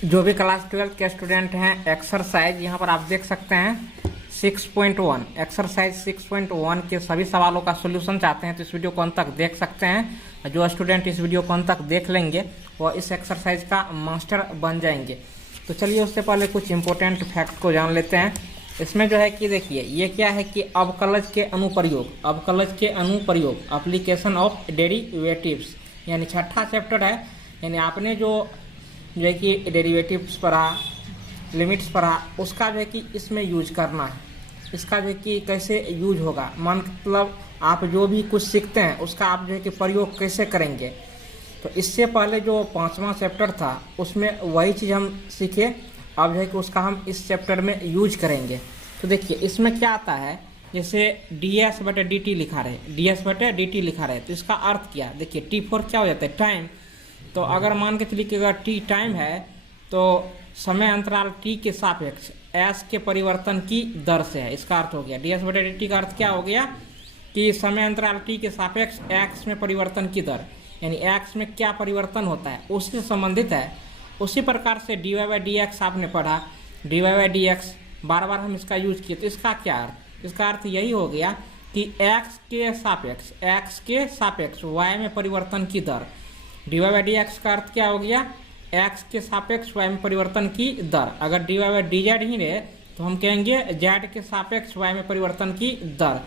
जो भी क्लास 12 के स्टूडेंट हैं, एक्सरसाइज यहाँ पर आप देख सकते हैं 6.1 एक्सरसाइज 6.1 के सभी सवालों का सॉल्यूशन चाहते हैं तो इस वीडियो को अंत तक देख सकते हैं। जो स्टूडेंट इस वीडियो को अंत तक देख लेंगे वो इस एक्सरसाइज का मास्टर बन जाएंगे। तो चलिए उससे पहले कुछ इंपॉर्टेंट फैक्ट को जान लेते हैं। इसमें जो है कि देखिए ये क्या है कि अवकलज के अनुप्रयोग एप्लीकेशन ऑफ डेरिवेटिव्स यानी छठा चैप्टर है। यानी आपने जो है कि डेरिवेटिव्स पढ़ा, लिमिट्स पढ़ा, उसका जो है कि इसमें यूज करना है। इसका जो है कि कैसे यूज होगा, मतलब आप जो भी कुछ सीखते हैं उसका आप जो है कि प्रयोग कैसे करेंगे। तो इससे पहले जो 5वां चैप्टर था उसमें वही चीज़ हम सीखे, अब जो है कि उसका हम इस चैप्टर में यूज करेंगे। तो देखिए इसमें क्या आता है, जैसे ds/dt लिखा रहे, तो इसका अर्थ क्या, देखिए t4 क्या हो जाता है, टाइम। तो अगर मान के चलिए कि अगर t टाइम है तो समय अंतराल t के सापेक्ष s के परिवर्तन की दर से है। इसका अर्थ हो गया ds/dt का अर्थ क्या हो गया कि समय अंतराल t के सापेक्ष x में परिवर्तन की दर, यानी x में क्या परिवर्तन होता है उससे संबंधित है। उसी प्रकार से dy/dx आपने पढ़ा, dy/dx बार बार हम इसका यूज किए। तो इसका क्या अर्थ, इसका अर्थ यही हो गया कि x के सापेक्ष y में परिवर्तन की दर। dy/dx का अर्थ क्या हो गया, x के सापेक्ष y में परिवर्तन की दर। अगर dy/dz ही रहे तो हम कहेंगे z के सापेक्ष y में परिवर्तन की दर।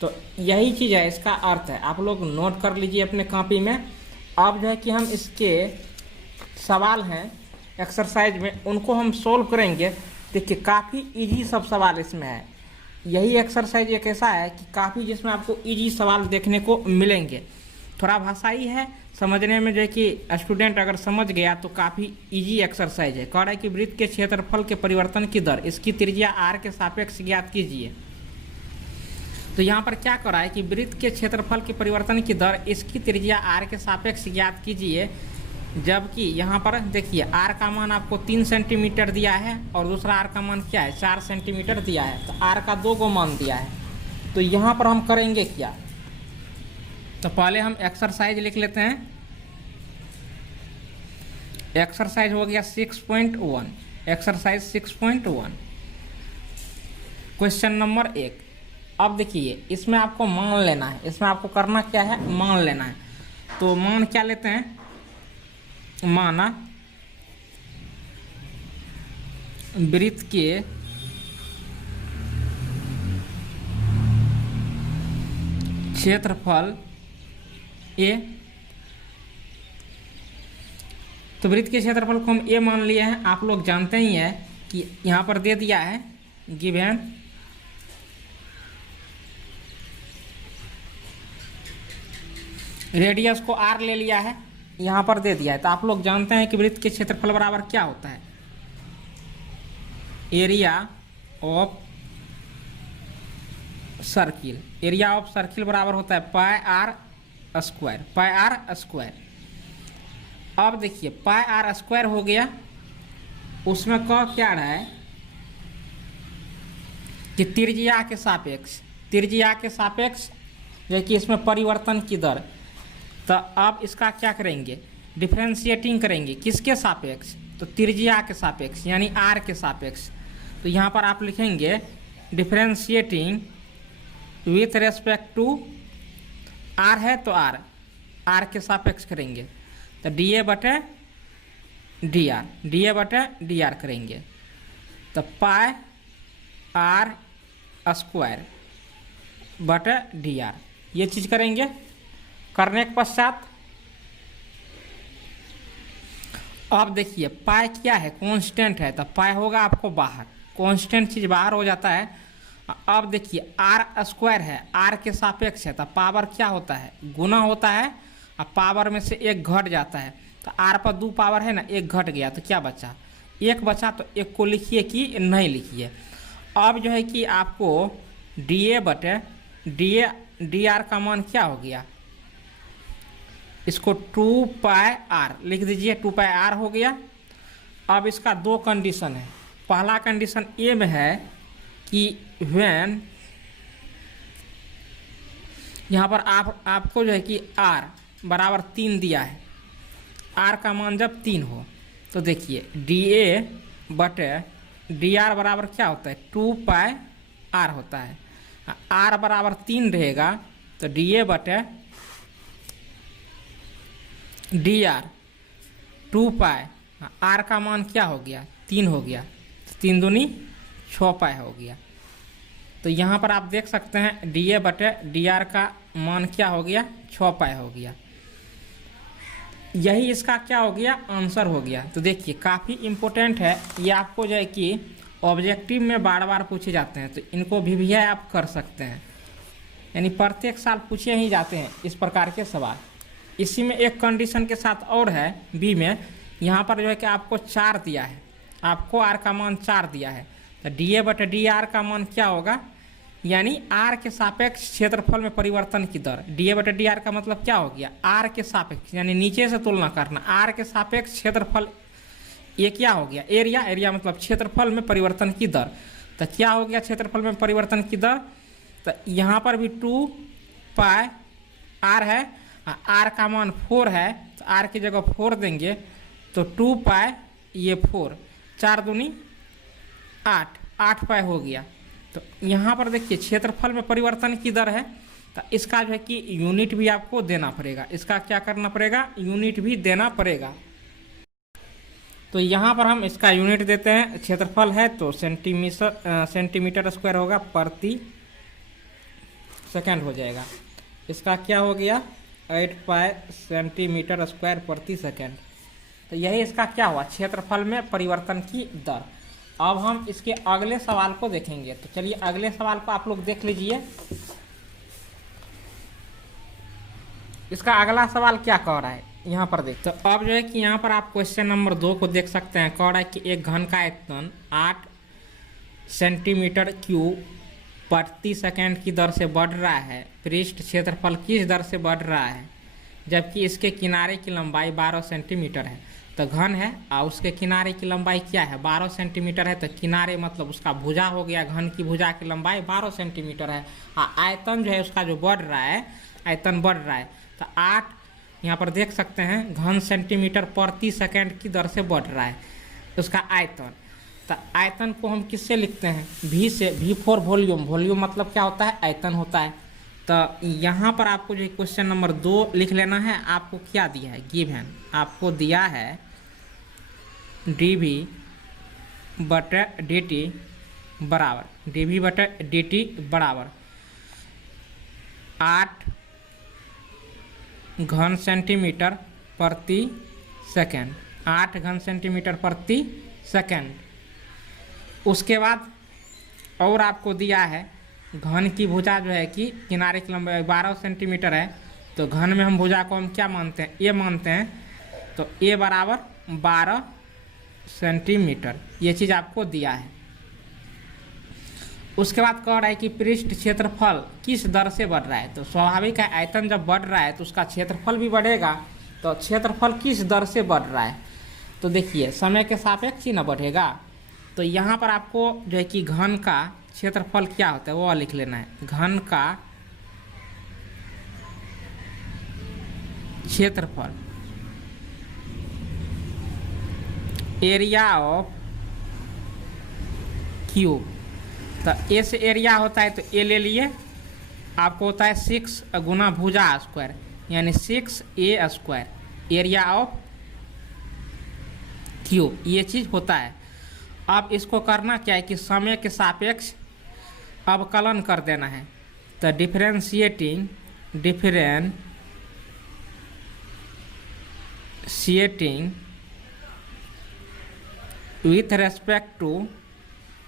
तो यही चीज़ है, इसका अर्थ है। आप लोग नोट कर लीजिए अपने कॉपी में। अब जो है कि हम इसके सवाल हैं एक्सरसाइज में उनको हम सोल्व करेंगे। देखिए काफ़ी इजी सब सवाल इसमें है। यही एक्सरसाइज एक ऐसा है कि काफ़ी जिसमें आपको इजी सवाल देखने को मिलेंगे। थोड़ा भाषाई है, समझने में जो है कि स्टूडेंट अगर समझ गया तो काफ़ी इजी एक्सरसाइज है। कह रहा है कि वृत्त के क्षेत्रफल के परिवर्तन की दर इसकी त्रिज्या r के सापेक्ष ज्ञात कीजिए। तो यहाँ पर क्या कर रहा है कि वृत्त के क्षेत्रफल के परिवर्तन की दर इसकी त्रिज्या r के सापेक्ष ज्ञात कीजिए, जबकि यहाँ पर देखिए r का मान आपको 3 सेंटीमीटर दिया है और दूसरा r का मान क्या है 4 सेंटीमीटर दिया है। तो r का 2 गो मान दिया है। तो यहाँ पर हम करेंगे क्या, तो पहले हम एक्सरसाइज लिख लेते हैं। एक्सरसाइज हो गया 6.1, एक्सरसाइज 6.1 क्वेश्चन नंबर 1। अब देखिए इसमें आपको मान लेना है, इसमें आपको करना क्या है, मान लेना है। तो मान क्या लेते हैं, माना वृत्त के क्षेत्रफल a, तो वृत्त के क्षेत्रफल को हम a मान लिए हैं। आप लोग जानते ही हैं कि यहाँ पर दे दिया है गिवन रेडियस को r ले लिया है, यहाँ पर दे दिया है। तो आप लोग जानते हैं कि वृत्त के क्षेत्रफल बराबर क्या होता है, area of circle. Area of circle बराबर होता है पाई आर स्क्वायर। अब देखिए पाई आर स्क्वायर हो गया, उसमें कह क्या रहा है कि त्रिज्या के सापेक्ष जो कि इसमें परिवर्तन की दर। तो अब इसका क्या करेंगे, डिफरेंशिएटिंग करेंगे, किसके सापेक्ष, तो त्रिज्या के सापेक्ष यानी r के सापेक्ष। तो यहाँ पर आप लिखेंगे differentiating with respect to r है तो r के सापेक्ष करेंगे। तो dA/dr करेंगे। तो पाई आर स्क्वायर बटे dr ये चीज़ करेंगे। करने के पश्चात अब देखिए पाई क्या है, कांस्टेंट है, तो पाई होगा आपको बाहर, कांस्टेंट चीज़ बाहर हो जाता है। अब देखिए आर स्क्वायर है, आर के सापेक्ष है, तो पावर क्या होता है, गुना होता है। अब पावर में से एक घट जाता है, तो आर पर 2 पावर है ना, एक घट गया तो क्या बचा, एक बचा। तो एक को लिखिए कि नहीं लिखिए। अब जो है कि आपको dA/dr का मान क्या हो गया, इसको 2 पाई r लिख दीजिए, 2 पाई r हो गया। अब इसका 2 कंडीशन है। पहला कंडीशन ए में है कि व्हेन यहाँ पर आपको जो है कि r बराबर 3 दिया है, r का मान जब 3 हो तो देखिए डी ए बटे डी आर बराबर क्या होता है 2 पाई आर होता है। आर बराबर 3 रहेगा तो डी ए बटे डी आर 2 पाई, आर का मान क्या हो गया 3 हो गया, 3 दूनी 6 पाई हो गया। तो यहाँ पर आप देख सकते हैं डी ए बटे डी आर का मान क्या हो गया 6 पाई हो गया। यही इसका क्या हो गया आंसर हो गया। तो देखिए काफ़ी इम्पोर्टेंट है ये, आपको जो है कि ऑब्जेक्टिव में बार बार पूछे जाते हैं, तो इनको भी आप कर सकते हैं, यानी प्रत्येक साल पूछे ही जाते हैं इस प्रकार के सवाल। इसी में एक कंडीशन के साथ और है बी में, यहाँ पर जो है कि आपको 4 दिया है, आपको आर का मान 4 दिया है, तो डी ए बटे डी आर का मान क्या होगा, यानी आर के सापेक्ष क्षेत्रफल में परिवर्तन की दर। डी ए बटे डी आर का मतलब क्या हो गया आर के सापेक्ष, यानी नीचे से तुलना करना, आर के सापेक्ष क्षेत्रफल ये क्या हो गया एरिया, एरिया मतलब क्षेत्रफल में परिवर्तन की दर। तो क्या हो गया क्षेत्रफल में परिवर्तन की दर, तो यहाँ पर भी 2 पाई आर है, आर का मान 4 है, तो आर की जगह 4 देंगे तो 2 पाई ये 4, 4 दूनी 8, 8 पाई हो गया। तो यहाँ पर देखिए क्षेत्रफल में परिवर्तन की दर है, तो इसका जो है कि यूनिट भी आपको देना पड़ेगा, इसका क्या करना पड़ेगा यूनिट भी देना पड़ेगा। तो यहाँ पर हम इसका यूनिट देते हैं, क्षेत्रफल है तो सेंटीमीटर स्क्वायर होगा प्रति सेकंड हो जाएगा, इसका क्या हो गया 8 पाई सेंटीमीटर स्क्वायर प्रति सेकंड। तो यही इसका क्या हुआ क्षेत्रफल में परिवर्तन की दर। अब हम इसके अगले सवाल को देखेंगे, तो चलिए अगले सवाल को आप लोग देख लीजिए। इसका अगला सवाल क्या कह रहा है यहाँ पर देख, तो अब जो है कि यहाँ पर आप क्वेश्चन नंबर 2 को देख सकते हैं। कह रहा है कि एक घन का आयतन 8 सेंटीमीटर क्यूब प्रति सेकंड की दर से बढ़ रहा है, पृष्ठ क्षेत्रफल किस दर से बढ़ रहा है, जबकि इसके किनारे की लंबाई 12 सेंटीमीटर है। तो घन है और उसके किनारे की लंबाई क्या है 12 सेंटीमीटर है, तो किनारे मतलब उसका भुजा हो गया, घन की भुजा की लंबाई 12 सेंटीमीटर है। आयतन जो है उसका जो बढ़ रहा है, आयतन बढ़ रहा है, तो 8 यहाँ पर देख सकते हैं घन सेंटीमीटर प्रति सेकंड की दर से बढ़ रहा है उसका आयतन। तो आयतन को हम किससे लिखते हैं v से, v फॉर वॉल्यूम, वॉल्यूम मतलब क्या होता है आयतन होता है। तो यहाँ पर आपको जो क्वेश्चन नंबर 2 लिख लेना है। आपको क्या दिया है गिवन, आपको दिया है dv बटे dt बराबर, dv बटे dt बराबर 8 घन सेंटीमीटर प्रति सेकंड, 8 घन सेंटीमीटर प्रति सेकंड। उसके बाद और आपको दिया है घन की भुजा जो है कि किनारे की लंबाई 12 सेंटीमीटर है, तो घन में हम भुजा को हम क्या मानते हैं ए मानते हैं, तो ए बराबर 12 सेंटीमीटर, ये चीज़ आपको दिया है। उसके बाद कह रहा है कि पृष्ठ क्षेत्रफल किस दर से बढ़ रहा है, तो स्वाभाविक है आयतन जब बढ़ रहा है तो उसका क्षेत्रफल भी बढ़ेगा, तो क्षेत्रफल किस दर से बढ़ रहा है, तो देखिए समय के सापेक्ष ही ना बढ़ेगा। तो यहाँ पर आपको जो है कि घन का क्षेत्रफल क्या होता है वो लिख लेना है, घन का क्षेत्रफल एरिया ऑफ क्यूब, तो ए से एरिया होता है तो ए ले लिए, आपको होता है 6 गुना भुजा स्क्वायर, यानी 6a square, area of cube, ये चीज़ होता है। अब इसको करना क्या है कि समय के सापेक्ष अवकलन कर देना है, तो differentiating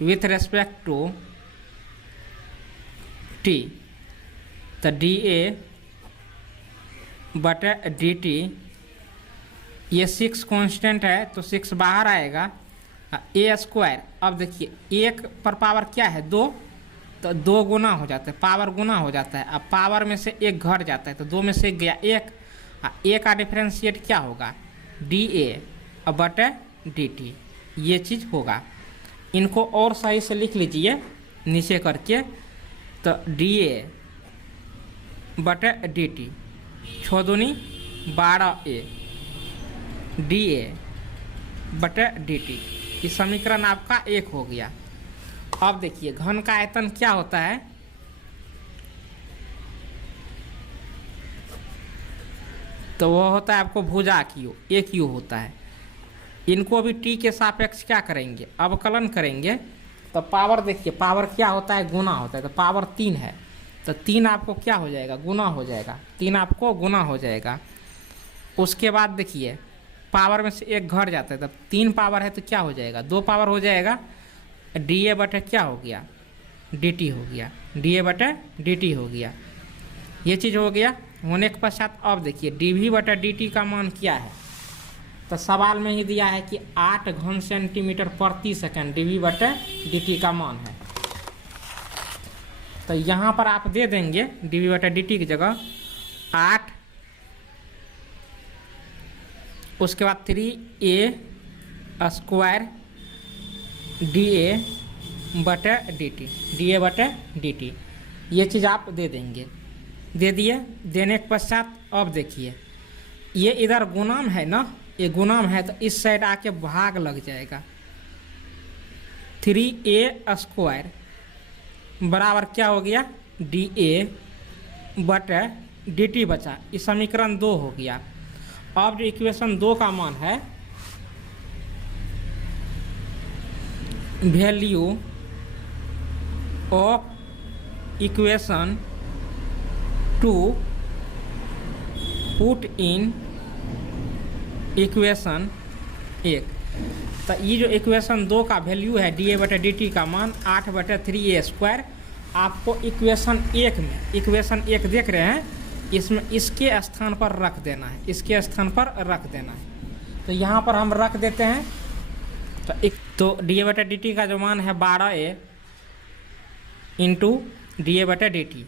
with respect to t, तो dA बटे dt, ये 6 कांस्टेंट है तो 6 बाहर आएगा, a स्क्वायर। अब देखिए एक पर पावर क्या है 2, तो 2 गुना हो जाता है, पावर गुना हो जाता है, अब पावर में से 1 घट जाता है, तो 2 में से 1 गया 1, a का डिफरेंशिएट क्या होगा dA बटे dt, ये चीज़ होगा। इनको और सही से लिख लीजिए नीचे करके, तो dA बटे dt 6 दूनी 12a, dA बटे डी टी। ये समीकरण आपका 1 हो गया। अब देखिए घन का आयतन क्या होता है, तो वो होता है आपको भुजा क्यू, ए क्यू होता है। इनको भी टी के सापेक्ष क्या करेंगे, अवकलन करेंगे। तो पावर देखिए, पावर क्या होता है, गुना होता है। तो पावर 3 है, तो 3 आपको क्या हो जाएगा, गुना हो जाएगा। 3 आपको गुना हो जाएगा। उसके बाद देखिए पावर में से एक घट जाता है, तब 3 पावर है तो क्या हो जाएगा, 2 पावर हो जाएगा। डी ए बटे क्या हो गया, डी टी हो गया। डी ए बटे डी टी हो गया। ये चीज़ हो गया। होने के पश्चात अब देखिए डी वी बटा डी टी का मान क्या है, तो सवाल में ही दिया है कि 8 घन सेंटीमीटर प्रति सेकंड डी वी बटे डी टी का मान है। तो यहाँ पर आप दे देंगे डी वी बटे डी टी की जगह 8, उसके बाद 3a स्क्वायर डी ए बटे डी टी, डी ए बटे डी टी। ये चीज़ आप दे देंगे। दे दिए। देने के पश्चात अब देखिए ये इधर गुणाम है ना, ये गुणाम है तो इस साइड आके भाग लग जाएगा। 3a स्क्वायर बराबर क्या हो गया, डी ए बटे डी टी बचा। इस समीकरण 2 हो गया। अब जो इक्वेशन 2 का मान है, value of equation 2 put in equation 1। तो ये जो इक्वेशन 2 का वैल्यू है डी ए बटे डी टी का मान 8 बटे 3a स्क्वायर, आपको इक्वेशन 1 में, इक्वेशन 1 देख रहे हैं, इसमें इसके स्थान पर रख देना है, इसके स्थान पर रख देना है। तो यहाँ पर हम रख देते हैं। तो डी ए बटे डी टी का जो मान है 12a इंटू डी ए बटे डी टी,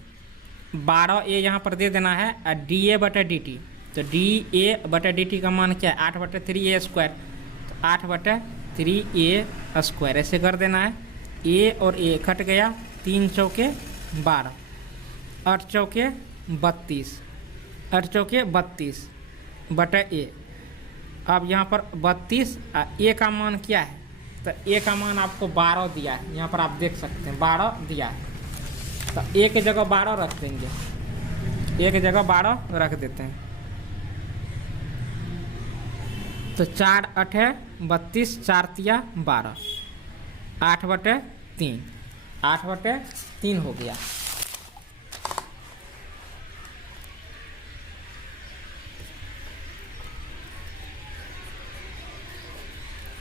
12a यहाँ पर दे देना है। और डी ए बटे डी टी, तो डी ए बटे डी टी का मान क्या है, 8 बटे 3a स्क्वायर। तो 8 बटे 3a स्क्वायर ऐसे कर देना है। a और a कट गया, 3 चौके 12, 8 चौके 32, 8 चौके 32 बटे a। अब यहाँ पर 32, a का मान क्या है, तो a का मान आपको 12 दिया है। यहाँ पर आप देख सकते हैं 12 दिया है। तो a की जगह 12 रख देंगे, a की जगह 12 रख देते हैं। तो 4 8 32, 4 तिया 12, 8 बटे 3, 8 बटे 3 हो गया।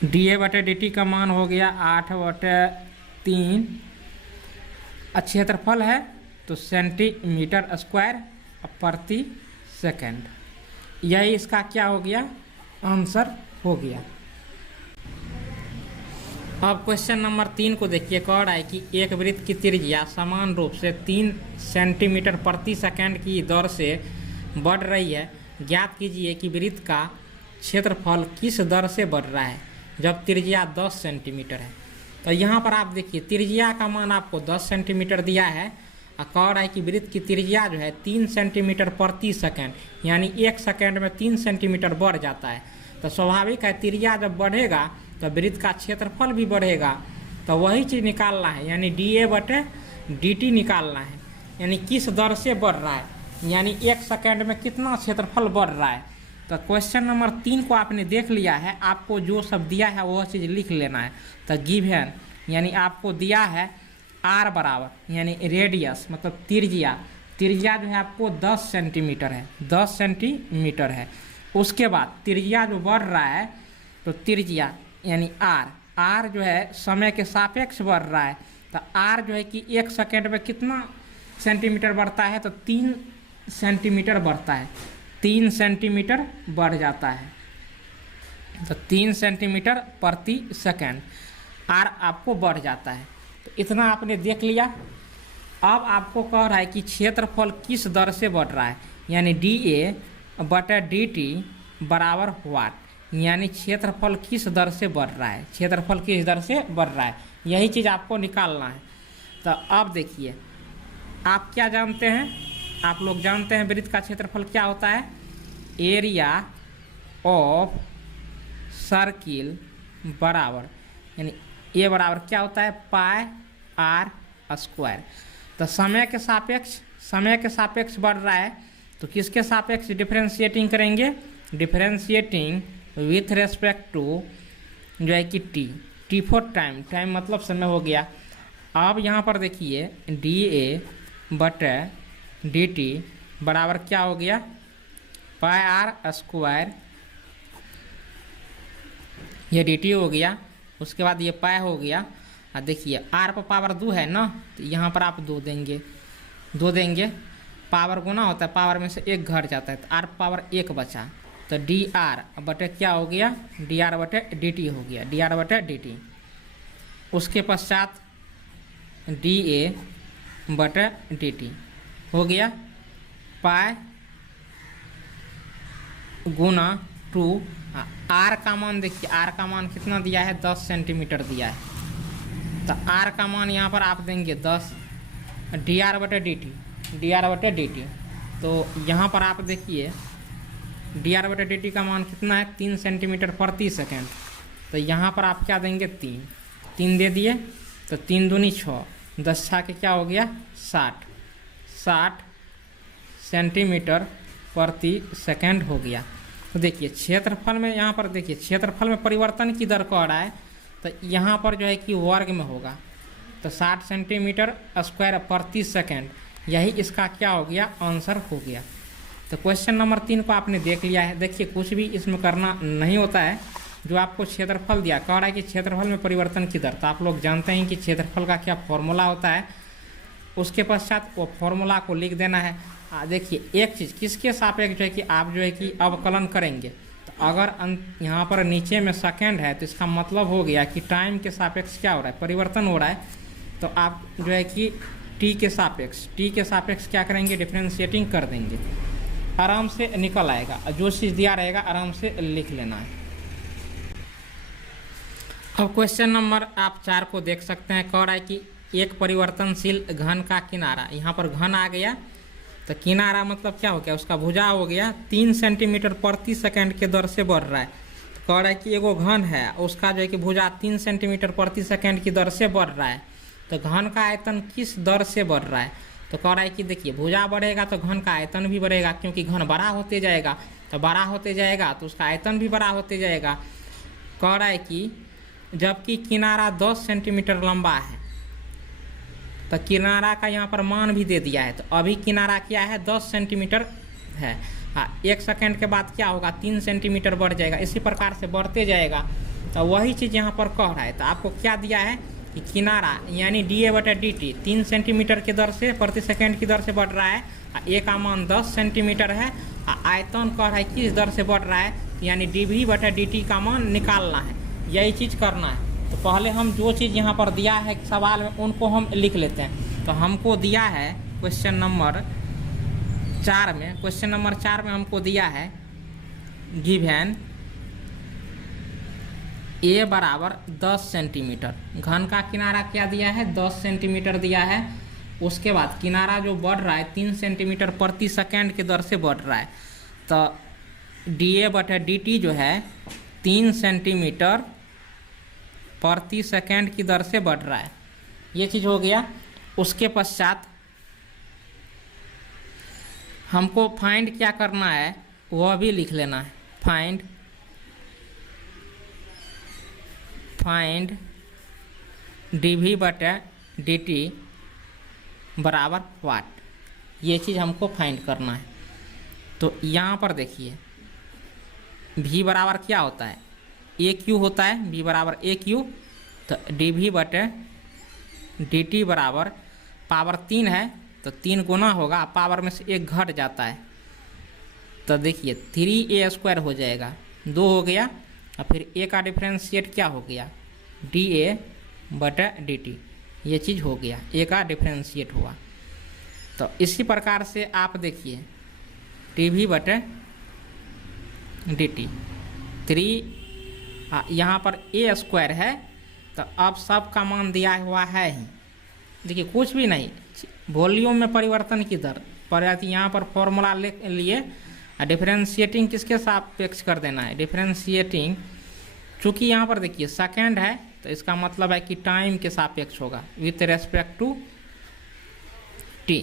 डी ए बटे डी टी का मान हो गया 8 बटे 3। क्षेत्रफल है तो सेंटीमीटर स्क्वायर प्रति सेकंड। यही इसका क्या हो गया, आंसर हो गया। अब क्वेश्चन नंबर 3 को देखिए। कह रहा है कि एक वृत्त की त्रिज्या समान रूप से 3 सेंटीमीटर प्रति सेकंड की दर से बढ़ रही है। ज्ञात कीजिए कि वृत्त का क्षेत्रफल किस दर से बढ़ रहा है जब त्रिज्या 10 सेंटीमीटर है। तो यहाँ पर आप देखिए त्रिज्या का मान आपको 10 सेंटीमीटर दिया है और कह रहा है कि वृत्त की त्रिज्या जो है 3 सेंटीमीटर प्रति सेकंड, यानी 1 सेकंड में 3 सेंटीमीटर बढ़ जाता है। तो स्वाभाविक है त्रिज्या जब बढ़ेगा तो वृत्त का क्षेत्रफल भी बढ़ेगा। तो वही चीज़ निकालना है, यानी डी ए बटे डी टी निकालना है, यानी किस दर से बढ़ रहा है, यानी 1 सेकंड में कितना क्षेत्रफल बढ़ रहा है। तो क्वेश्चन नंबर 3 को आपने देख लिया है। आपको जो सब दिया है वह चीज़ लिख लेना है। तो गिवन यानी आपको दिया है आर बराबर, यानी रेडियस मतलब त्रिज्या, त्रिज्या जो है आपको 10 सेंटीमीटर है, 10 सेंटीमीटर है। उसके बाद त्रिज्या जो बढ़ रहा है तो त्रिज्या यानी आर, आर जो है समय के सापेक्ष बढ़ रहा है। तो आर जो है कि 1 सेकंड में कितना सेंटीमीटर बढ़ता है, तो 3 सेंटीमीटर बढ़ता है, 3 सेंटीमीटर बढ़ जाता है। तो 3 सेंटीमीटर प्रति सेकंड आर आपको बढ़ जाता है। तो इतना आपने देख लिया। अब आपको कह रहा है कि क्षेत्रफल किस दर से बढ़ रहा है, यानी डी ए बटा डी टी बराबर वाट, यानी क्षेत्रफल किस दर से बढ़ रहा है, क्षेत्रफल किस दर से बढ़ रहा है, यही चीज़ आपको निकालना है। तो अब देखिए आप क्या जानते हैं, आप लोग जानते हैं वृत्त का क्षेत्रफल क्या होता है, एरिया ऑफ सर्किल बराबर, यानी ये बराबर क्या होता है, पाई आर स्क्वायर। तो समय के सापेक्ष बढ़ रहा है, तो किसके सापेक्ष डिफरेंशिएटिंग करेंगे, डिफरेंशिएटिंग विथ रेस्पेक्ट टू जो है कि टी फॉर टाइम मतलब समय हो गया। अब यहाँ पर देखिए डी ए बटे डी टी बराबर क्या हो गया, पाई आर स्क्वायर, ये डी टी हो गया, उसके बाद ये पाई हो गया। और देखिए आर पर पावर 2 है ना, तो यहाँ पर आप 2 देंगे, पावर गुना होता है, पावर में से 1 घट जाता है, तो आर पावर 1 बचा, तो डी आर बटे क्या हो गया, डी आर बटे डी टी हो गया, डी आर बटे डी टी। उसके पश्चात डी ए बटे डी टी हो गया, पाई गुना 2, आर का मान देखिए, आर का मान कितना दिया है, 10 सेंटीमीटर दिया है, तो आर का मान यहाँ पर आप देंगे 10, डी आर बटे डी टी, तो यहाँ पर आप देखिए डी आर बटे डी टी का मान कितना है, 3 सेंटीमीटर प्रति सेकेंड, तो यहाँ पर आप क्या देंगे, 3 दे दिए, तो 3 दूनी 6, 10 छा के क्या हो गया, 60 सेंटीमीटर प्रति सेकेंड हो गया। तो देखिए क्षेत्रफल में, यहाँ पर देखिए क्षेत्रफल में परिवर्तन की दर कह रहा है, तो यहाँ पर जो है कि वर्ग में होगा, तो 60 सेंटीमीटर स्क्वायर प्रति सेकेंड, यही इसका क्या हो गया, आंसर हो गया। तो क्वेश्चन नंबर 3 को आपने देख लिया है। देखिए कुछ भी इसमें करना नहीं होता है, जो आपको क्षेत्रफल दिया कह रहा है कि क्षेत्रफल में परिवर्तन की दर, तो आप लोग जानते हैं कि क्षेत्रफल का क्या फॉर्मूला होता है, उसके पश्चात वो फॉर्मूला को लिख देना है। देखिए एक चीज़ किसके सापेक्ष जो है कि आप जो है कि अवकलन करेंगे, तो अगर यहाँ पर नीचे में सेकेंड है, तो इसका मतलब हो गया कि टाइम के सापेक्ष क्या हो रहा है, परिवर्तन हो रहा है, तो आप जो है कि टी के सापेक्ष क्या करेंगे, डिफरेंशिएटिंग कर देंगे, आराम से निकल आएगा। जो चीज़ दिया रहेगा आराम से लिख लेना है। अब क्वेश्चन नंबर आप 4 को देख सकते हैं, कह रहा है कि एक परिवर्तनशील घन का किनारा, यहाँ पर घन आ गया, तो किनारा मतलब क्या हो गया, उसका भुजा हो गया, 3 सेंटीमीटर प्रति सेकंड के दर से बढ़ रहा है। तो कह रहा है कि एगो घन है, उसका जो है कि भुजा 3 सेंटीमीटर प्रति सेकंड की दर से बढ़ रहा है, तो घन का आयतन किस दर से बढ़ रहा है। तो कह रहा है कि देखिए भुजा बढ़ेगा तो घन का आयतन भी बढ़ेगा, क्योंकि घन बड़ा होते जाएगा, तो बड़ा होते जाएगा तो उसका आयतन भी बड़ा होते जाएगा। कह रहा है कि जबकि किनारा 10 सेंटीमीटर लंबा है, तो किनारा का यहाँ पर मान भी दे दिया है, तो अभी किनारा क्या है, 10 सेंटीमीटर है। हाँ, 1 सेकंड के बाद क्या होगा, 3 सेंटीमीटर बढ़ जाएगा, इसी प्रकार से बढ़ते जाएगा। तो वही चीज़ यहाँ पर कह रहा है। तो आपको क्या दिया है कि किनारा यानी डी ए बटा डी टी 3 सेंटीमीटर की दर से प्रति सेकंड की दर से बढ़ रहा है, ए का मान 10 सेंटीमीटर है, आयतन कह रहा है किस दर से बढ़ रहा है, यानी डी भी बटा डी टी का मान निकालना है, यही चीज़ करना है। तो पहले हम जो चीज़ यहाँ पर दिया है सवाल में उनको हम लिख लेते हैं। तो हमको दिया है क्वेश्चन नंबर 4 में, हमको दिया है गिवन ए बराबर 10 सेंटीमीटर, घन का किनारा क्या दिया है, 10 सेंटीमीटर दिया है। उसके बाद किनारा जो बढ़ रहा है 3 सेंटीमीटर प्रति सेकंड के दर से बढ़ रहा है, तो डी ए बटा डी टी जो है 3 सेंटीमीटर प्रति सेकंड की दर से बढ़ रहा है, ये चीज़ हो गया। उसके पश्चात हमको फाइंड क्या करना है वह भी लिख लेना है, फाइंड डी वी बटे डी टी बराबर वाट, ये चीज़ हमको फाइंड करना है। तो यहाँ पर देखिए v बराबर क्या होता है, ए क्यू होता है, v बराबर ए क्यू, तो डी वी बटे डी टी बराबर पावर 3 है, तो 3 गुना होगा, पावर में से 1 घट जाता है, तो देखिए 3a स्क्वायर हो जाएगा, 2 हो गया, और फिर a का डिफरेंशिएट क्या हो गया, डी ए बटा डी टी, ये चीज़ हो गया, a का डिफरेंशिएट हुआ। तो इसी प्रकार से आप देखिए डी वी बटे डी टी 3, यहाँ पर a स्क्वायर है, तो अब सब का मान दिया हुआ है ही, देखिए कुछ भी नहीं, वॉल्यूम में परिवर्तन की दर पर यहाँ पर फॉर्मूला लिए डिफरेंशिएटिंग किसके सापेक्ष कर देना है, डिफरेंशिएटिंग चूँकि यहाँ पर देखिए सेकेंड है तो इसका मतलब है कि टाइम के सापेक्ष होगा विथ रेस्पेक्ट टू टी।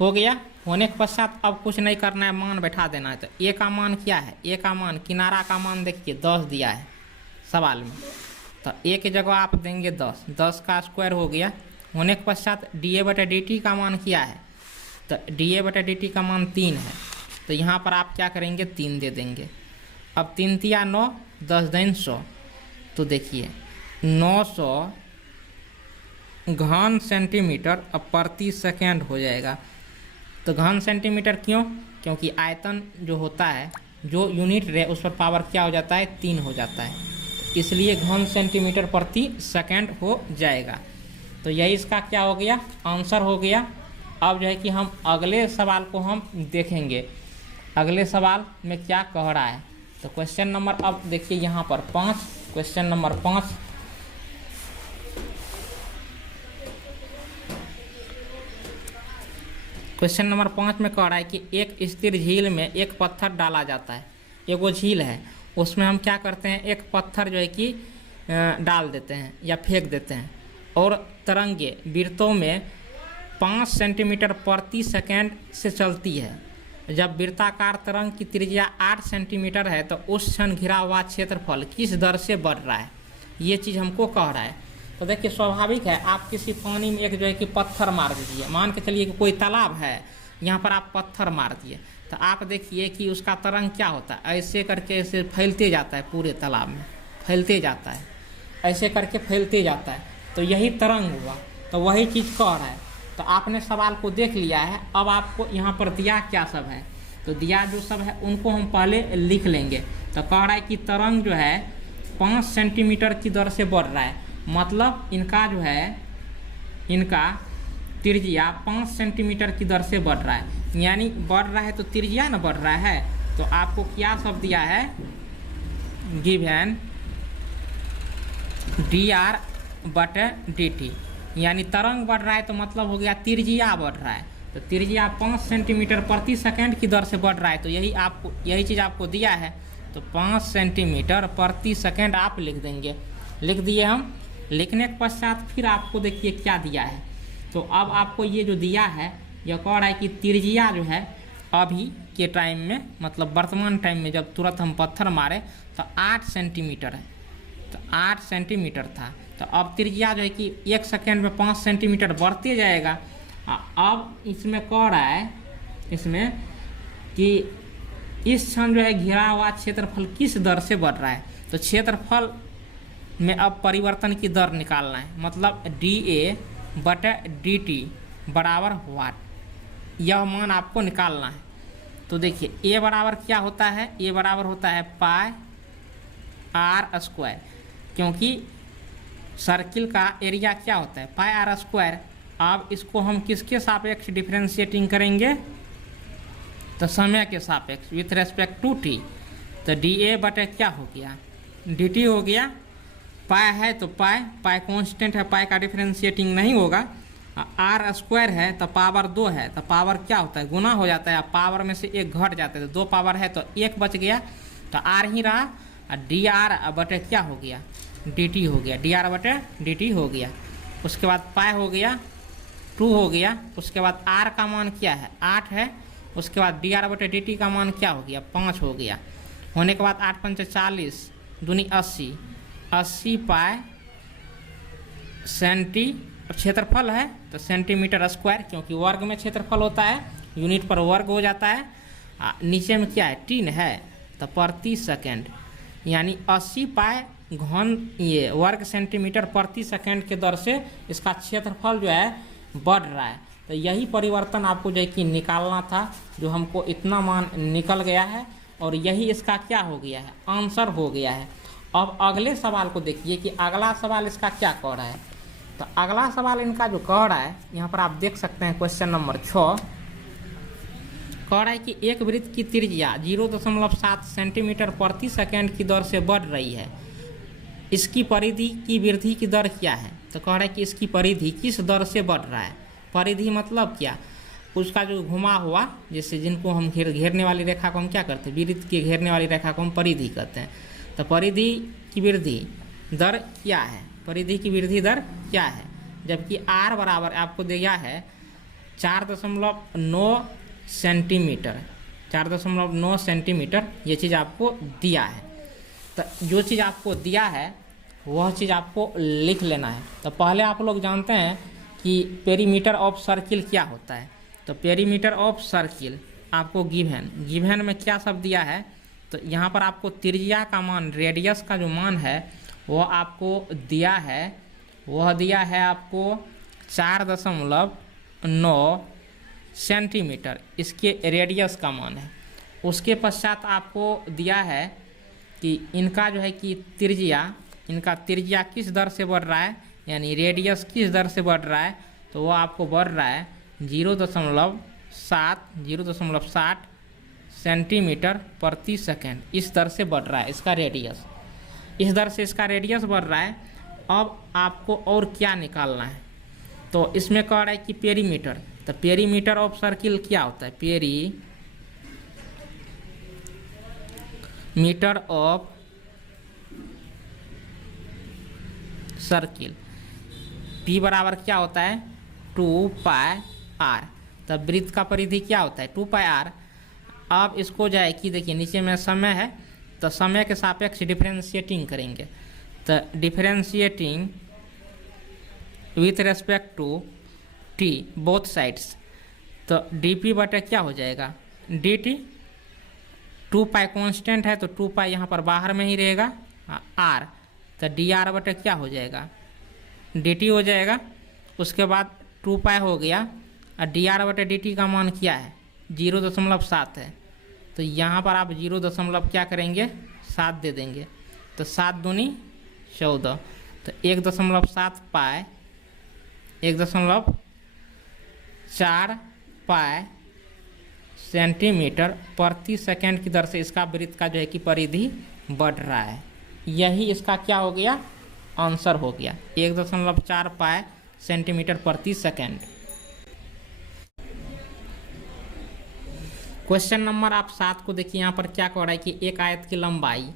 हो गया। होने के पश्चात अब कुछ नहीं करना है, मान बैठा देना है। तो ए का मान क्या है, ए का मान किनारा का मान देखिए 10 दिया है सवाल में, तो ए की जगह आप देंगे 10, 10 का स्क्वायर हो गया। होने के पश्चात डी ए बटा डी टी का मान क्या है, तो डी ए बटा डी टी का मान 3 है, तो यहाँ पर आप क्या करेंगे 3 दे देंगे। अब 3 तिया 9, 10 दिन 100, तो देखिए 900 घन सेंटीमीटर अब प्रति सेकेंड हो जाएगा। तो घन सेंटीमीटर क्यों, क्योंकि आयतन जो होता है जो यूनिट रहे उस पर पावर क्या हो जाता है 3 हो जाता है, इसलिए घन सेंटीमीटर प्रति सेकेंड हो जाएगा। तो यही इसका क्या हो गया आंसर हो गया। अब जो है कि हम अगले सवाल को हम देखेंगे, अगले सवाल में क्या कह रहा है। तो क्वेश्चन नंबर अब देखिए यहाँ पर 5, क्वेश्चन नंबर 5 क्वेश्चन नंबर 5 में कह रहा है कि एक स्थिर झील में एक पत्थर डाला जाता है। एक वो झील है उसमें हम क्या करते हैं, एक पत्थर जो है कि डाल देते हैं या फेंक देते हैं, और तरंगे वृत्तों में 5 सेंटीमीटर प्रति सेकेंड से चलती है। जब वृत्ताकार तरंग की त्रिज्या 8 सेंटीमीटर है तो उस क्षण घिरा हुआ क्षेत्रफल किस दर से बढ़ रहा है, ये चीज़ हमको कह रहा है। तो देखिए स्वाभाविक है, आप किसी पानी में एक जो है कि पत्थर मार दीजिए, मान के चलिए कि कोई तालाब है, यहाँ पर आप पत्थर मार दिए, तो आप देखिए कि उसका तरंग क्या होता है, ऐसे करके ऐसे फैलते जाता है, पूरे तालाब में फैलते जाता है, ऐसे करके फैलते जाता है, तो यही तरंग हुआ। तो वही चीज़ कह रहा है। तो आपने सवाल को देख लिया है, अब आपको यहाँ पर दिया क्या सब है, तो दिया जो सब है उनको हम पहले लिख लेंगे। तो कह रहा है कि तरंग जो है 5 सेंटीमीटर की दर से बढ़ रहा है, मतलब इनका जो है इनका त्रिज्या 5 सेंटीमीटर की दर से बढ़ रहा है, यानी बढ़ रहा है तो त्रिज्या ना बढ़ रहा है। तो आपको क्या सब दिया है, गिवन डी आर बटे डी टी, यानी तरंग बढ़ रहा है तो मतलब हो गया त्रिज्या बढ़ रहा है, तो त्रिज्या 5 सेंटीमीटर प्रति सेकंड की दर से बढ़ रहा है। तो यही चीज़ आपको दिया है, तो 5 सेंटीमीटर प्रति सेकंड आप लिख देंगे। लिख दिए हम। लिखने के पश्चात फिर आपको देखिए क्या दिया है, तो अब आपको ये जो दिया है यह कह रहा है कि त्रिज्या जो है अभी के टाइम में, मतलब वर्तमान टाइम में जब तुरंत हम पत्थर मारे तो 8 सेंटीमीटर है, तो 8 सेंटीमीटर था। तो अब त्रिज्या जो है कि 1 सेकेंड में 5 सेंटीमीटर बढ़ते जाएगा। अब इसमें कह रहा है इसमें कि इस क्षण जो है घिरा हुआ क्षेत्रफल किस दर से बढ़ रहा है, तो क्षेत्रफल में अब परिवर्तन की दर निकालना है, मतलब डी ए बटे डी टी बराबर वाट, यह मान आपको निकालना है। तो देखिए ए बराबर क्या होता है, ए बराबर होता है पाई आर स्क्वायर, क्योंकि सर्किल का एरिया क्या होता है पाई आर स्क्वायर। अब इसको हम किसके सापेक्ष डिफ्रेंशिएटिंग करेंगे, तो समय के सापेक्ष विथ रेस्पेक्ट टू टी। तो डी ए बटे क्या हो गया डी टी हो गया, पाई है तो पाई कांस्टेंट है, पाई का डिफ्रेंशिएटिंग नहीं होगा। आर स्क्वायर है तो पावर 2 है, तो पावर क्या होता है गुना हो जाता है, पावर में से 1 घट जाता है, तो 2 पावर है तो 1 बच गया, तो आर ही रहा। डी आर बटे क्या हो गया डी टी हो गया, डी आर बटे डी टी हो गया। उसके बाद पाई हो गया 2 हो गया। उसके बाद आर का मान क्या है 8 है। उसके बाद डी आर बटे डी टी का मान क्या हो गया 5 हो गया। होने के बाद 8 पंचे 40 दूनी 80, 80 पाई सेंटी, क्षेत्रफल है तो सेंटीमीटर स्क्वायर, क्योंकि वर्ग में क्षेत्रफल होता है, यूनिट पर वर्ग हो जाता है। नीचे में क्या है टीन है, तो प्रति सेकंड, यानी 80 पाई घन ये वर्ग सेंटीमीटर प्रति सेकंड के दर से इसका क्षेत्रफल जो है बढ़ रहा है। तो यही परिवर्तन आपको जो है कि निकालना था, जो हमको इतना मान निकल गया है, और यही इसका क्या हो गया है आंसर हो गया है। अब अगले सवाल को देखिए कि अगला सवाल इसका क्या कह रहा है। तो अगला सवाल इनका जो कह रहा है यहाँ पर आप देख सकते हैं क्वेश्चन नंबर 6 कह रहा है कि एक वृत्त की त्रिज्या 0.7 सेंटीमीटर प्रति सेकंड की दर से बढ़ रही है, इसकी परिधि की वृद्धि की दर क्या है। तो कह रहा है कि इसकी परिधि किस दर से बढ़ रहा है। परिधि मतलब क्या, उसका जो घुमा हुआ, जैसे जिनको हम घेरने वाली रेखा को हम क्या करते हैं, वृत्त के घेरने वाली रेखा को हम परिधि कहते हैं। तो परिधि की वृद्धि दर क्या है, परिधि की वृद्धि दर क्या है, जबकि r बराबर आपको दिया है 4.9 सेंटीमीटर, 4.9 सेंटीमीटर ये चीज़ आपको दिया है। तो जो चीज़ आपको दिया है वह चीज़ आपको लिख लेना है। तो पहले आप लोग जानते हैं कि पेरीमीटर ऑफ सर्किल क्या होता है। तो पेरीमीटर ऑफ सर्किल आपको गिवन में क्या सब दिया है, तो यहाँ पर आपको त्रिज्या का मान, रेडियस का जो मान है वह आपको दिया है, वह दिया है आपको 4.9 सेंटीमीटर, इसके रेडियस का मान है। उसके पश्चात आपको दिया है कि इनका जो है कि त्रिज्या, इनका त्रिज्या किस दर से बढ़ रहा है, यानी रेडियस किस दर से बढ़ रहा है, तो वो आपको बढ़ रहा है 0.7 सेंटीमीटर प्रति सेकेंड, इस दर से बढ़ रहा है इसका रेडियस, इस दर से इसका रेडियस बढ़ रहा है। अब आपको और क्या निकालना है, तो इसमें कह रहा है कि पेरीमीटर, तो पेरीमीटर ऑफ सर्किल क्या होता है, पेरीमीटर ऑफ सर्किल, P बराबर क्या होता है 2πr। तब वृत्त का परिधि क्या होता है 2πr। अब इसको जो है कि देखिए नीचे में समय है, तो समय के सापेक्ष डिफरेंशिएटिंग करेंगे, तो differentiating with respect to t both sides, तो dp बटे क्या हो जाएगा dt, 2π कांस्टेंट है तो 2π यहाँ पर बाहर में ही रहेगा r, तो dr बटे क्या हो जाएगा dt हो जाएगा। उसके बाद 2π हो गया और dr बटे dt का मान क्या है 0.7 है, तो यहाँ पर आप 0. क्या करेंगे 7 दे देंगे, तो 7 दूनी 14, तो 1.7 पाए 1.4 पाए सेंटीमीटर प्रति सेकेंड की दर से इसका वृत्त का जो है कि परिधि बढ़ रहा है। यही इसका क्या हो गया आंसर हो गया 1.4 पाए सेंटीमीटर प्रति सेकेंड। क्वेश्चन नंबर आप 7 को देखिए, यहाँ पर क्या कह रहा है कि एक आयत की लंबाई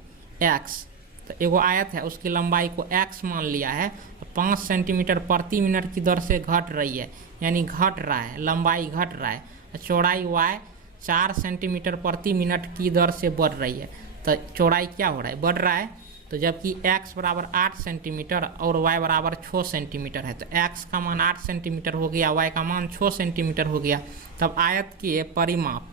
x, तो एगो आयत है उसकी लंबाई को x मान लिया है, 5 सेंटीमीटर प्रति मिनट की दर से घट रही है, यानी घट रहा है, लंबाई घट रहा है, चौड़ाई y 4 सेंटीमीटर प्रति मिनट की दर से बढ़ रही है, तो चौड़ाई क्या हो रहा है बढ़ रहा है, तो जबकि x बराबर 8 सेंटीमीटर और y बराबर 6 सेंटीमीटर है, तो x का मान 8 सेंटीमीटर हो गया, y का मान 6 सेंटीमीटर हो गया। तब आयत के परिमाप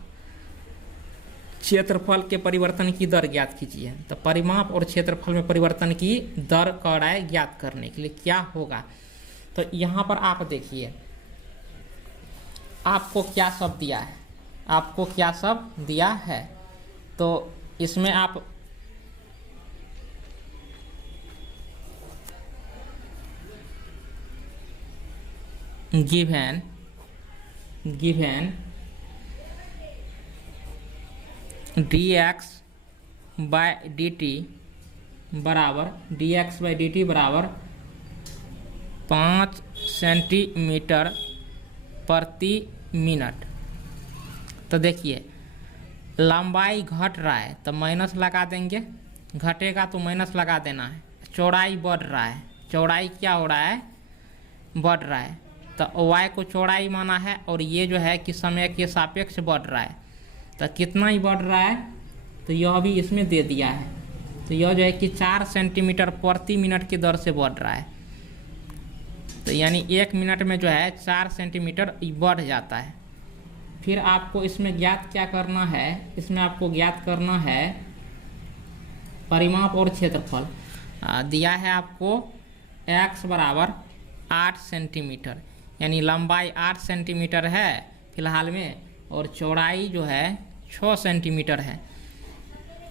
क्षेत्रफल के परिवर्तन की दर ज्ञात कीजिए। तो परिमाप और क्षेत्रफल में परिवर्तन की दर कह रहा है ज्ञात करने के लिए क्या होगा। तो यहाँ पर आप देखिए आपको क्या सब दिया है, आपको क्या सब दिया है, तो इसमें आप गिवन dx बाय dt बराबर 5 सेंटीमीटर प्रति मिनट। तो देखिए लंबाई घट रहा है तो माइनस लगा देंगे, घटेगा तो माइनस लगा देना है। चौड़ाई बढ़ रहा है, चौड़ाई क्या हो रहा है बढ़ रहा है, तो y को चौड़ाई माना है और ये जो है कि समय के सापेक्ष बढ़ रहा है, तो कितना ही बढ़ रहा है, तो यह भी इसमें दे दिया है, तो यह जो है कि 4 सेंटीमीटर प्रति मिनट की दर से बढ़ रहा है, तो यानी 1 मिनट में जो है 4 सेंटीमीटर बढ़ जाता है। फिर आपको इसमें ज्ञात क्या करना है, इसमें आपको ज्ञात करना है परिमाप और क्षेत्रफल। दिया है आपको x बराबर 8 सेंटीमीटर, यानी लंबाई 8 सेंटीमीटर है फिलहाल में, और चौड़ाई जो है 6 सेंटीमीटर है।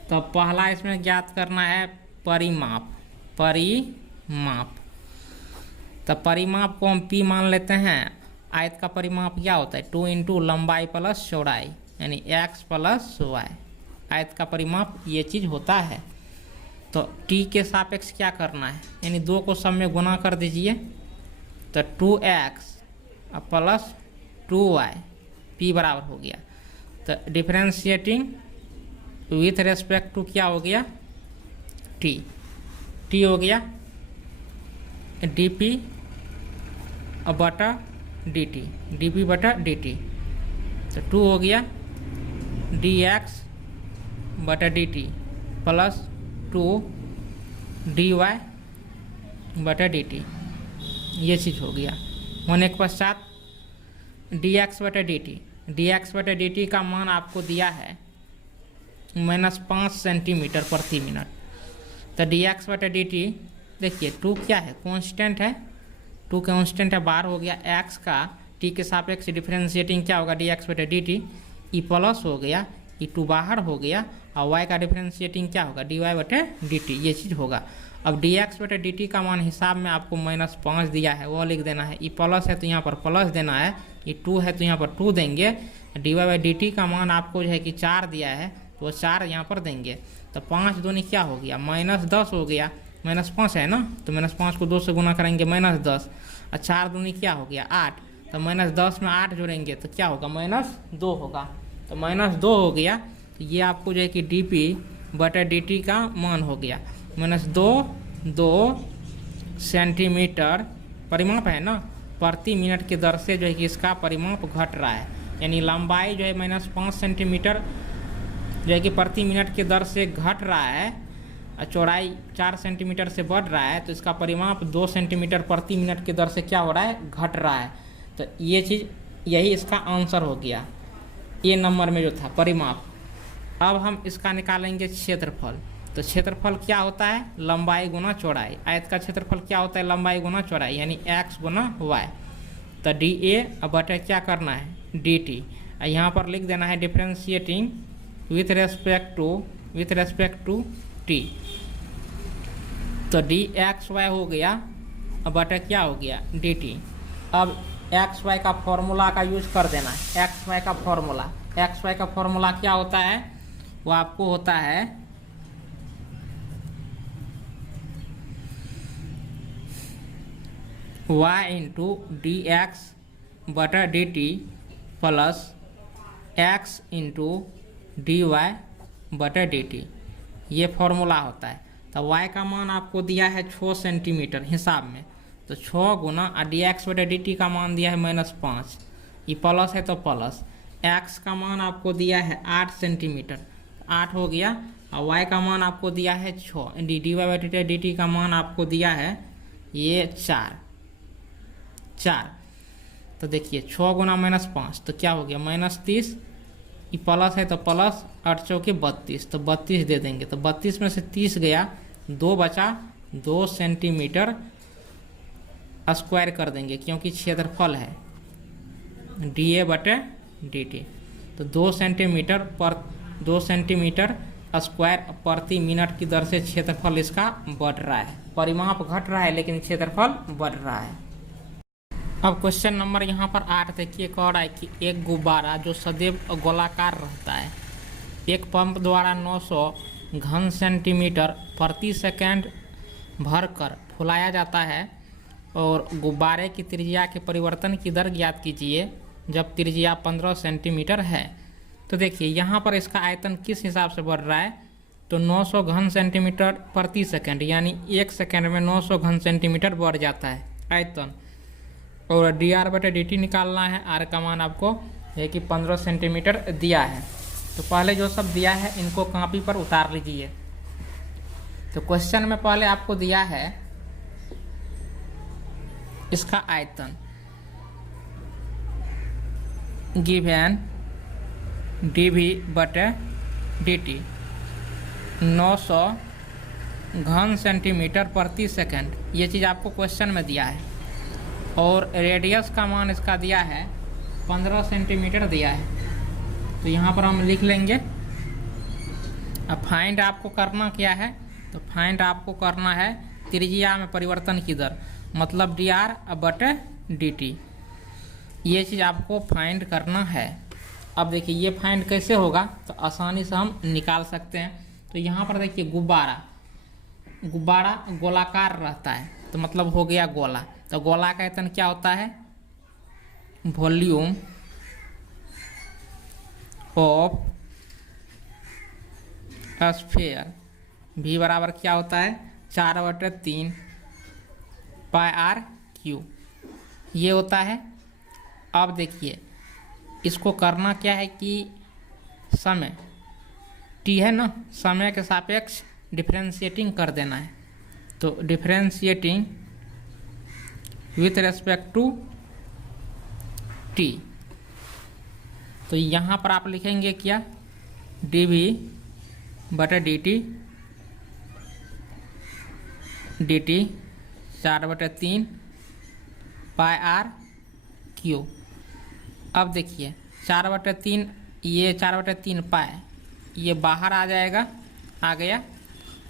तो पहला इसमें ज्ञात करना है परिमाप, तो परिमाप को हम P मान लेते हैं। आयत का परिमाप क्या होता है 2 इंटू लंबाई प्लस चौड़ाई, यानी x प्लस y, आयत का परिमाप ये चीज़ होता है। तो t के सापेक्ष क्या करना है, यानी 2 को सब में गुना कर दीजिए, तो 2x प्लस 2y p बराबर हो गया। तो डिफरेंशिएटिंग विथ रेस्पेक्ट टू क्या हो गया टी हो गया dp बटा dt, dp बटा dt। तो 2 हो गया dx बटा dt प्लस 2 dy बटा dt। ये चीज़ हो गया। होने के पश्चात dx बटा dt का मान आपको दिया है -5 सेंटीमीटर प्रति मिनट। तो dx बटा dt देखिए 2 क्या है, कांस्टेंट है, 2 कांस्टेंट है, बार हो गया x का t के सापेक्ष डिफरेंशिएटिंग क्या होगा dx बटा dt, ई प्लस हो गया, ई 2 बाहर हो गया, और y का डिफरेंशिएटिंग क्या होगा dy बटे dt। ये चीज़ होगा। अब dx बटे dt का मान हिसाब में आपको -5 दिया है, वो लिख देना है। ई प्लस है तो यहाँ पर प्लस देना है, ये 2 है तो यहाँ पर 2 देंगे। dy बाई dt का मान आपको जो है कि 4 दिया है तो वो 4 यहाँ पर देंगे। तो 5 दूनी क्या हो गया -10 हो गया, -5 है ना, तो -5 को 2 से गुना करेंगे -10, और 4 दूनी क्या हो गया 8, तो -10 में 8 जोड़ेंगे तो क्या होगा -2 होगा। तो -2 हो गया। तो ये आपको जो है कि dp बटा dt का मान हो गया -2 सेंटीमीटर परिमाप है ना, प्रति मिनट की दर से जो है कि इसका परिमाप घट रहा है, यानी लंबाई जो है -5 सेंटीमीटर जो है कि प्रति मिनट की दर से घट रहा है, और चौड़ाई 4 सेंटीमीटर से बढ़ रहा है, तो इसका परिमाप 2 सेंटीमीटर प्रति मिनट की दर से क्या हो रहा है, घट रहा है। तो ये चीज़, यही इसका आंसर हो गया, ये नंबर में जो था परिमाप। अब हम इसका निकालेंगे क्षेत्रफल। तो क्षेत्रफल क्या होता है, लंबाई गुना चौड़ाई। आयत का क्षेत्रफल क्या होता है, लंबाई गुना चौड़ाई, यानी x गुना y। तो dA बटा क्या करना है dt, यहाँ पर लिख देना है differentiating with respect to t। तो dxy हो गया बटा क्या हो गया dt। अब xy का फॉर्मूला का यूज कर देना है। xy का फॉर्मूला क्या होता है, वो आपको होता है y इंटू dx बटा dt plus x into dy बटा dt, ये फॉर्मूला होता है। तो y का मान आपको दिया है 6 सेंटीमीटर हिसाब में, तो 6 गुना dx बटा dt का मान दिया है -5, ये प्लस है तो प्लस, x का मान आपको दिया है 8 सेंटीमीटर, 8 हो गया, और y का मान आपको दिया है 6, dy बटा dt का मान आपको दिया है ये 4। तो देखिए 6 गुना -5 तो क्या हो गया -30, ये प्लस है तो प्लस, 8 चौके 32, तो 32 दे देंगे। तो 32 में से 30 गया, 2 बचा, 2 सेंटीमीटर स्क्वायर कर देंगे, क्योंकि क्षेत्रफल है dA बटे dt। तो 2 सेंटीमीटर स्क्वायर प्रति मिनट की दर से क्षेत्रफल इसका बढ़ रहा है। परिमाप घट रहा है लेकिन क्षेत्रफल बढ़ रहा है। अब क्वेश्चन नंबर यहाँ पर 8 देखिए, कह रहा है कि एक गुब्बारा जो सदैव गोलाकार रहता है, एक पंप द्वारा 900 घन सेंटीमीटर प्रति सेकंड भरकर फुलाया जाता है, और गुब्बारे की त्रिज्या के परिवर्तन की दर ज्ञात कीजिए जब त्रिज्या 15 सेंटीमीटर है। तो देखिए यहाँ पर इसका आयतन किस हिसाब से बढ़ रहा है, तो 900 घन सेंटीमीटर प्रति सेकंड, यानी 1 सेकंड में 900 घन सेंटीमीटर बढ़ जाता है आयतन। और dr बटे dt निकालना है, r का मान आपको है कि 15 सेंटीमीटर दिया है। तो पहले जो सब दिया है इनको कॉपी पर उतार लीजिए। तो क्वेश्चन में पहले आपको दिया है इसका आयतन, गिवन dv बटे dt 900 घन सेंटीमीटर प्रति सेकंड, ये चीज़ आपको क्वेश्चन में दिया है, और रेडियस का मान इसका दिया है 15 सेंटीमीटर दिया है। तो यहाँ पर हम लिख लेंगे। अब फाइंड आपको करना क्या है, तो फाइंड आपको करना है त्रिज्या में परिवर्तन की दर, मतलब dr बटे dt, ये चीज़ आपको फाइंड करना है। अब देखिए ये फाइंड कैसे होगा, तो आसानी से हम निकाल सकते हैं। तो यहाँ पर देखिए गुब्बारा गोलाकार रहता है, तो मतलब हो गया गोला। तो गोला का आयतन क्या होता है, वॉल्यूम ऑफ स्फीयर v बराबर क्या होता है 4/3 पाई आर क्यू, ये होता है। अब देखिए इसको करना क्या है कि समय t है ना, समय के सापेक्ष डिफरेंशिएटिंग कर देना है। तो differentiating with respect to t, तो यहाँ पर आप लिखेंगे क्या dv/dt dt 4/3 pi are Q. अब देखिए 4/3, ये 4/3 पाई ये बाहर आ जाएगा, आ गया।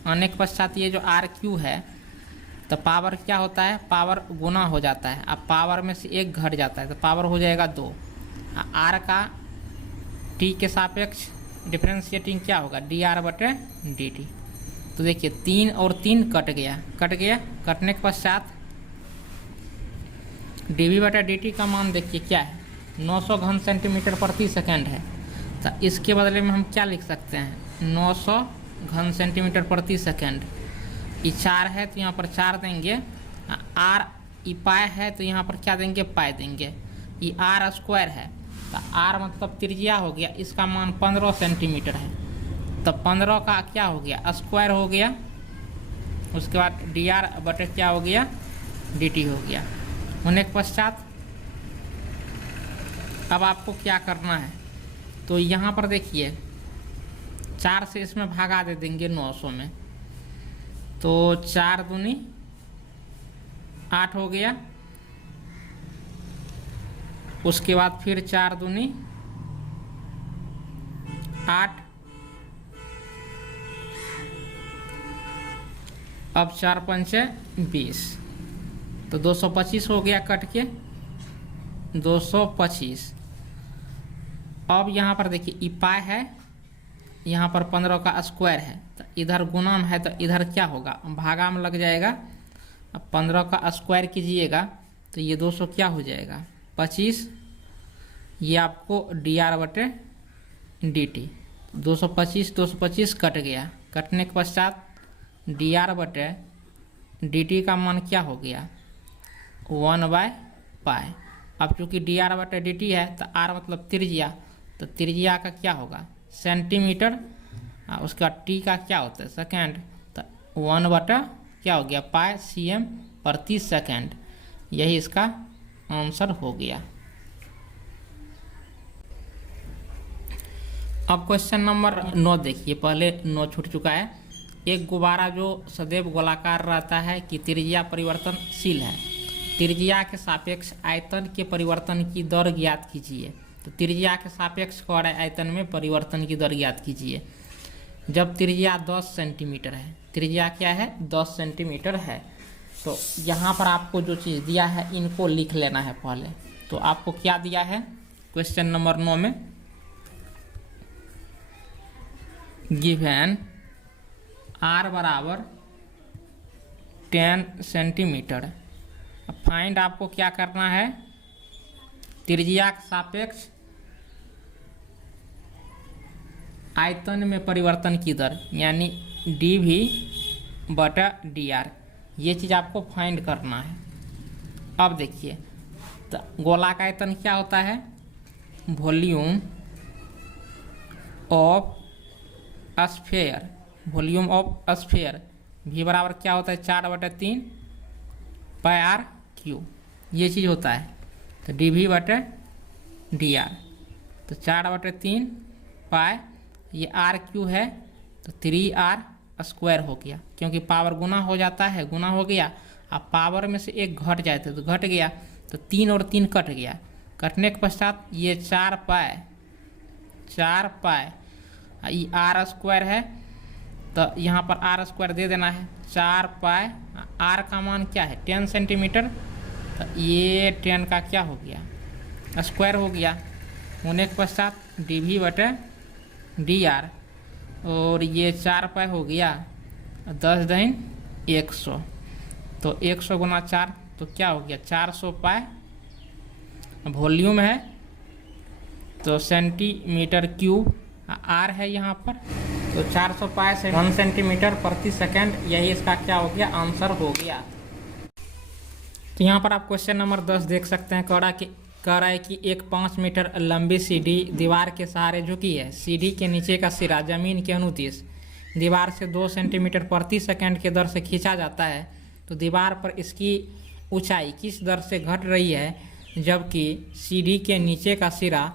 आने के पश्चात ये जो आर क्यू है तो पावर क्या होता है, पावर गुना हो जाता है। अब पावर में से एक घट जाता है तो पावर हो जाएगा 2। आर का टी के सापेक्ष डिफरेंशिएटिंग क्या होगा dr/dt। तो देखिए 3 और 3 कट गया। कटने के पश्चात dv/dt का मान देखिए क्या है 900 घन सेंटीमीटर प्रति सेकेंड है। तो इसके बदले में हम क्या लिख सकते हैं 900 घन सेंटीमीटर प्रति सेकेंड। ये 4 है तो यहाँ पर 4 देंगे, आर ई पाई है तो यहाँ पर क्या देंगे पाई देंगे। ये आर स्क्वायर है तो आर मतलब त्रिज्या हो गया, इसका मान 15 सेंटीमीटर है। तो 15 का क्या हो गया स्क्वायर हो गया, उसके बाद dr/, क्या हो गया dt हो गया। होने के पश्चात अब आपको क्या करना है, तो यहाँ पर देखिए 4 से इसमें भागा दे देंगे 900 में, तो 4 दूनी 8 हो गया। उसके बाद फिर 4 दूनी 8, अब 4 पंचे 20, तो 225 हो गया कट के 225। अब यहाँ पर देखिए ई पाई है, यहाँ पर 15 का स्क्वायर है तो इधर गुना में है तो इधर क्या होगा भागा में लग जाएगा। अब 15 का स्क्वायर कीजिएगा तो ये 200 क्या हो जाएगा 25, ये आपको dr/dt 225 कट गया। कटने के पश्चात dr/dt का मान क्या हो गया 1/पाई। अब चूँकि dr/dt है तो r मतलब त्रिज्या, तो त्रिज्या का क्या होगा सेंटीमीटर, उसके बाद t का क्या होता है सेकेंड, तो 1/ क्या हो गया पाई cm प्रति सेकेंड। यही इसका आंसर हो गया। अब क्वेश्चन नंबर 9 देखिए, पहले 9 छूट चुका है। एक गुब्बारा जो सदैव गोलाकार रहता है कि त्रिज्या परिवर्तनशील है, त्रिज्या के सापेक्ष आयतन के परिवर्तन की दर ज्ञात कीजिए। तो त्रिज्या के सापेक्ष और आयतन में परिवर्तन की दर ज्ञात कीजिए। जब त्रिज्या 10 सेंटीमीटर है, त्रिज्या क्या है 10 सेंटीमीटर है, तो यहाँ पर आपको जो चीज़ दिया है इनको लिख लेना है पहले। तो आपको क्या दिया है क्वेश्चन नंबर 9 में, गिवन r बराबर 10 सेंटीमीटर। फाइंड आपको क्या करना है त्रिज्या के सापेक्ष आयतन में परिवर्तन की दर, यानी dv/dr, ये चीज़ आपको फाइंड करना है। अब देखिए तो गोला का आयतन क्या होता है volume of sphere, volume of sphere. v बराबर क्या होता है 4/3 पाई आर क्यू, ये चीज़ होता है। तो dv/dr, तो 4/3 पाई, ये आर क्यू है तो 3r स्क्वायर हो गया, क्योंकि पावर गुना हो जाता है, गुना हो गया। अब पावर में से एक घट जाते तो घट गया, तो 3 और 3 कट गया। कटने के पश्चात ये 4 पाई, ये आर स्क्वायर है तो यहाँ पर आर स्क्वायर दे देना है 4 पाई। आर का मान क्या है 10 सेंटीमीटर, तो ये 10 का क्या हो गया स्क्वायर हो गया। होने के पश्चात dv/dr, और ये 4 पाई हो गया 10 दिन 100, तो 100 गुना 4 तो क्या हो गया 400 पाई। वॉल्यूम है तो सेंटीमीटर क्यूब, आर है यहाँ पर, तो तो 400 पाई से 1 सेंटीमीटर प्रति सेकंड, यही इसका क्या हो गया, आंसर हो गया। तो यहाँ पर आप क्वेश्चन नंबर 10 देख सकते हैं। कह रहा है कि एक 5 मीटर लंबी सीढ़ी दीवार के सहारे झुकी है। सीढ़ी के नीचे का सिरा जमीन के अनुदिश दीवार से 2 सेंटीमीटर प्रति सेकंड के दर से खींचा जाता है। तो दीवार पर इसकी ऊंचाई किस दर से घट रही है, जबकि सीढ़ी के नीचे का सिरा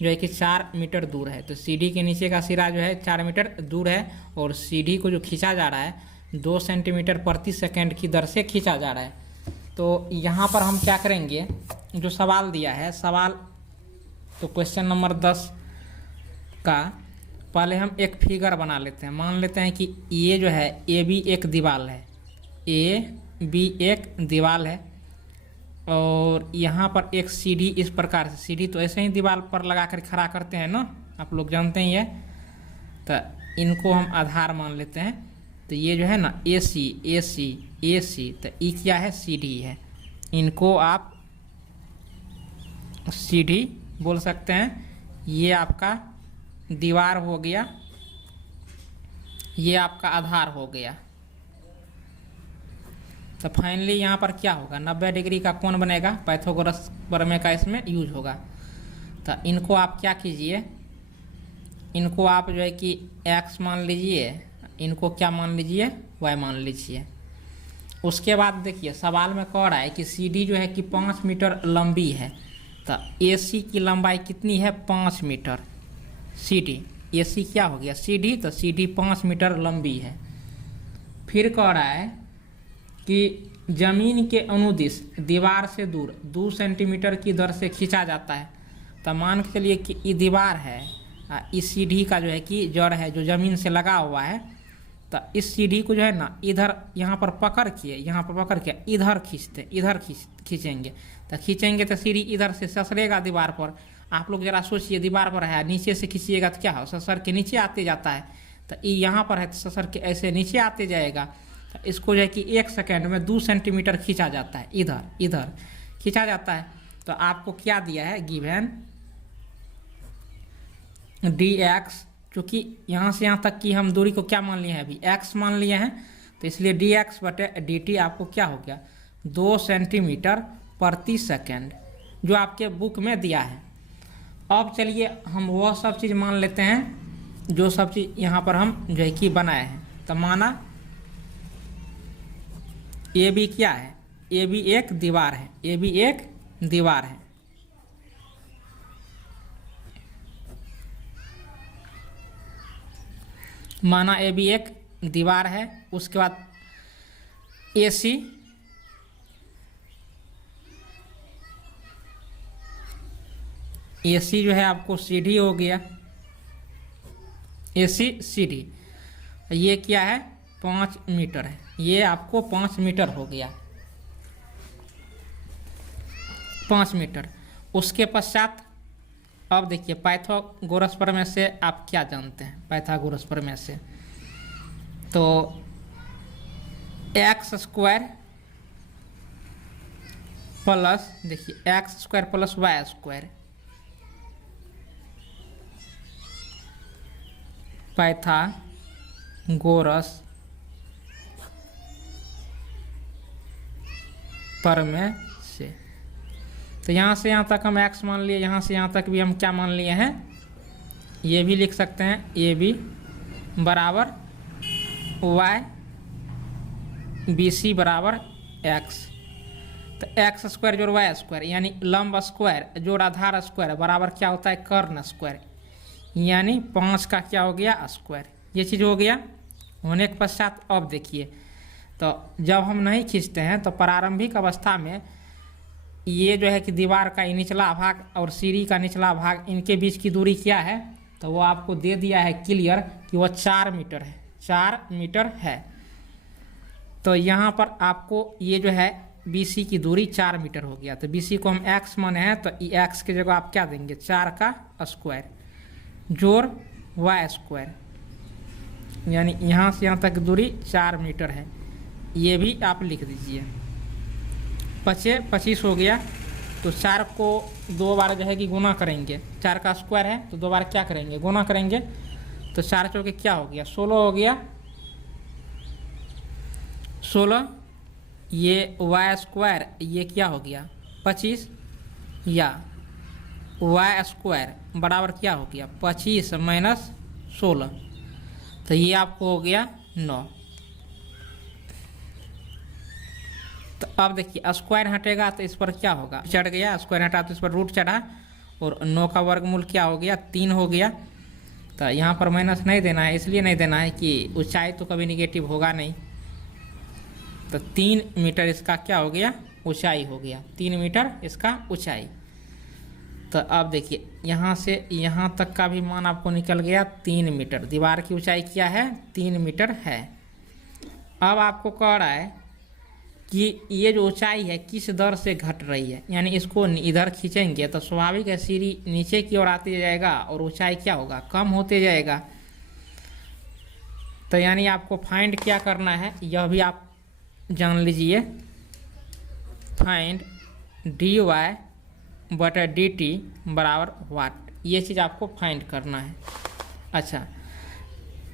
जो है कि 4 मीटर दूर है। तो सीढ़ी के नीचे का सिरा जो है 4 मीटर दूर है और सीढ़ी को जो खींचा जा रहा है 2 सेंटीमीटर प्रति सेकंड की दर से खींचा जा रहा है। तो यहाँ पर हम क्या करेंगे, जो सवाल दिया है सवाल, तो क्वेश्चन नंबर 10 का पहले हम एक फिगर बना लेते हैं। मान लेते हैं कि ये जो है ए बी एक दीवार है, ए बी एक दीवार है और यहाँ पर एक सीढ़ी इस प्रकार से, सीढ़ी तो ऐसे ही दीवार पर लगा कर खड़ा करते हैं ना, आप लोग जानते ही है। तो इनको हम आधार मान लेते हैं। तो ये जो है ना ए सी ए सी ए सी, तो ई क्या है, सीढ़ी है। इनको आप सीढ़ी बोल सकते हैं। ये आपका दीवार हो गया, ये आपका आधार हो गया। तो फाइनली यहाँ पर क्या होगा, 90 डिग्री का कोण बनेगा। पाइथागोरस प्रमेय का इसमें यूज होगा। तो इनको आप क्या कीजिए, इनको आप जो है कि x मान लीजिए, इनको क्या मान लीजिए, y मान लीजिए। उसके बाद देखिए सवाल में कह रहा है कि सीढ़ी जो है कि 5 मीटर लंबी है। तो AC की लंबाई कितनी है, 5 मीटर। सीढ़ी AC क्या हो गया, सीढ़ी, तो सीढ़ी 5 मीटर लंबी है। फिर कह रहा है कि जमीन के अनुदिश दीवार से दूर 2 सेंटीमीटर की दर से खींचा जाता है। तो मान के चलिए कि ये दीवार है, इस सीढ़ी का जो है कि जड़ है जो जमीन से लगा हुआ है। तो इस सीढ़ी को जो है ना इधर यहाँ पर पकड़ के, यहाँ पर पकड़ के इधर खींचते, इधर खींचेंगे। तो खींचेंगे तो सीढ़ी इधर से ससरेगा दीवार पर। आप लोग जरा सोचिए, दीवार पर है, नीचे से खींचिएगा तो क्या हो, ससर के नीचे आते जाता है। तो ये यहाँ पर है तो ससर के ऐसे नीचे आते जाएगा। तो इसको जो है कि 1 सेकेंड में 2 सेंटीमीटर खींचा जाता है, इधर खींचा जाता है। तो आपको क्या दिया है, गिवन dx, चूँकि यहाँ से यहाँ तक की हम दूरी को क्या मान लिए हैं, अभी x मान लिए हैं। तो इसलिए dx बटे dt आपको क्या हो गया, 2 सेंटीमीटर प्रति सेकंड, जो आपके बुक में दिया है। अब चलिए हम वह सब चीज़ मान लेते हैं जो सब चीज़ यहाँ पर हम जो है कि बनाए हैं। तो माना ए बी क्या है, ए बी एक दीवार है, ए बी एक दीवार है। माना ए बी एक दीवार है। उसके बाद ए सी जो है आपको सीढ़ी हो गया, ए सी सीढ़ी। ये क्या है, 5 मीटर है, ये आपको 5 मीटर हो गया, 5 मीटर। उसके पश्चात अब देखिए पाइथागोरस प्रमेय से आप क्या जानते हैं, पाइथागोरस प्रमेय से तो एक्स स्क्वायर प्लस, देखिए x square plus y square, Pythagoras प्रमेय से। तो यहाँ से यहाँ तक हम x मान लिए, यहाँ से यहाँ तक भी हम क्या मान लिए हैं, ये भी लिख सकते हैं, ये भी बराबर y BC बराबर x। तो x स्क्वायर जोड़ वाई स्क्वायर यानी लंब स्क्वायर जोड़ आधार स्क्वायर बराबर क्या होता है, कर्ण स्क्वायर, यानी 5 का क्या हो गया, स्क्वायर। ये चीज़ हो गया। होने के पश्चात अब देखिए, तो जब हम नहीं खींचते हैं तो प्रारंभिक अवस्था में ये जो है कि दीवार का निचला भाग और सीढ़ी का निचला भाग, इनके बीच की दूरी क्या है, तो वो आपको दे दिया है क्लियर कि वो 4 मीटर है, 4 मीटर है। तो यहाँ पर आपको ये जो है BC की दूरी 4 मीटर हो गया। तो BC को हम x माने हैं, तो x की जगह आप क्या देंगे, 4 का स्क्वायर जोड़ वाई स्क्वायर, यानी यहाँ से यहाँ तक दूरी 4 मीटर है। ये भी आप लिख दीजिए। 25 हो गया। तो 4 को 2 बार जो है कि गुना करेंगे, 4 का स्क्वायर है तो 2 बार क्या करेंगे, गुना करेंगे। तो 4 चौके क्या हो गया 16 हो गया 16। ये वाई स्क्वायर ये क्या हो गया 25 या वाई स्क्वायर बराबर क्या हो गया 25 माइनस 16, तो ये आपको हो गया 9। तो अब देखिए स्क्वायर हटेगा तो इस पर क्या होगा चढ़ गया, स्क्वायर हटा तो इस पर रूट चढ़ा और 9 का वर्गमूल क्या हो गया 3 हो गया। तो यहाँ पर माइनस नहीं देना है, इसलिए नहीं देना है कि ऊंचाई तो कभी निगेटिव होगा नहीं। तो 3 मीटर इसका क्या हो गया ऊंचाई हो गया, 3 मीटर इसका ऊंचाई। तो अब देखिए यहाँ से यहाँ तक का भी मान आपको निकल गया 3 मीटर। दीवार की ऊंचाई क्या है 3 मीटर है। अब आपको कह रहा है कि ये जो ऊंचाई है किस दर से घट रही है, यानी इसको इधर खींचेंगे तो स्वाभाविक है सीढ़ी नीचे की ओर आते जाएगा और ऊंचाई क्या होगा कम होते जाएगा। तो यानी आपको फाइंड क्या करना है यह भी आप जान लीजिए, फाइंड dy बटा dt बराबर वाट, ये चीज़ आपको फाइंड करना है। अच्छा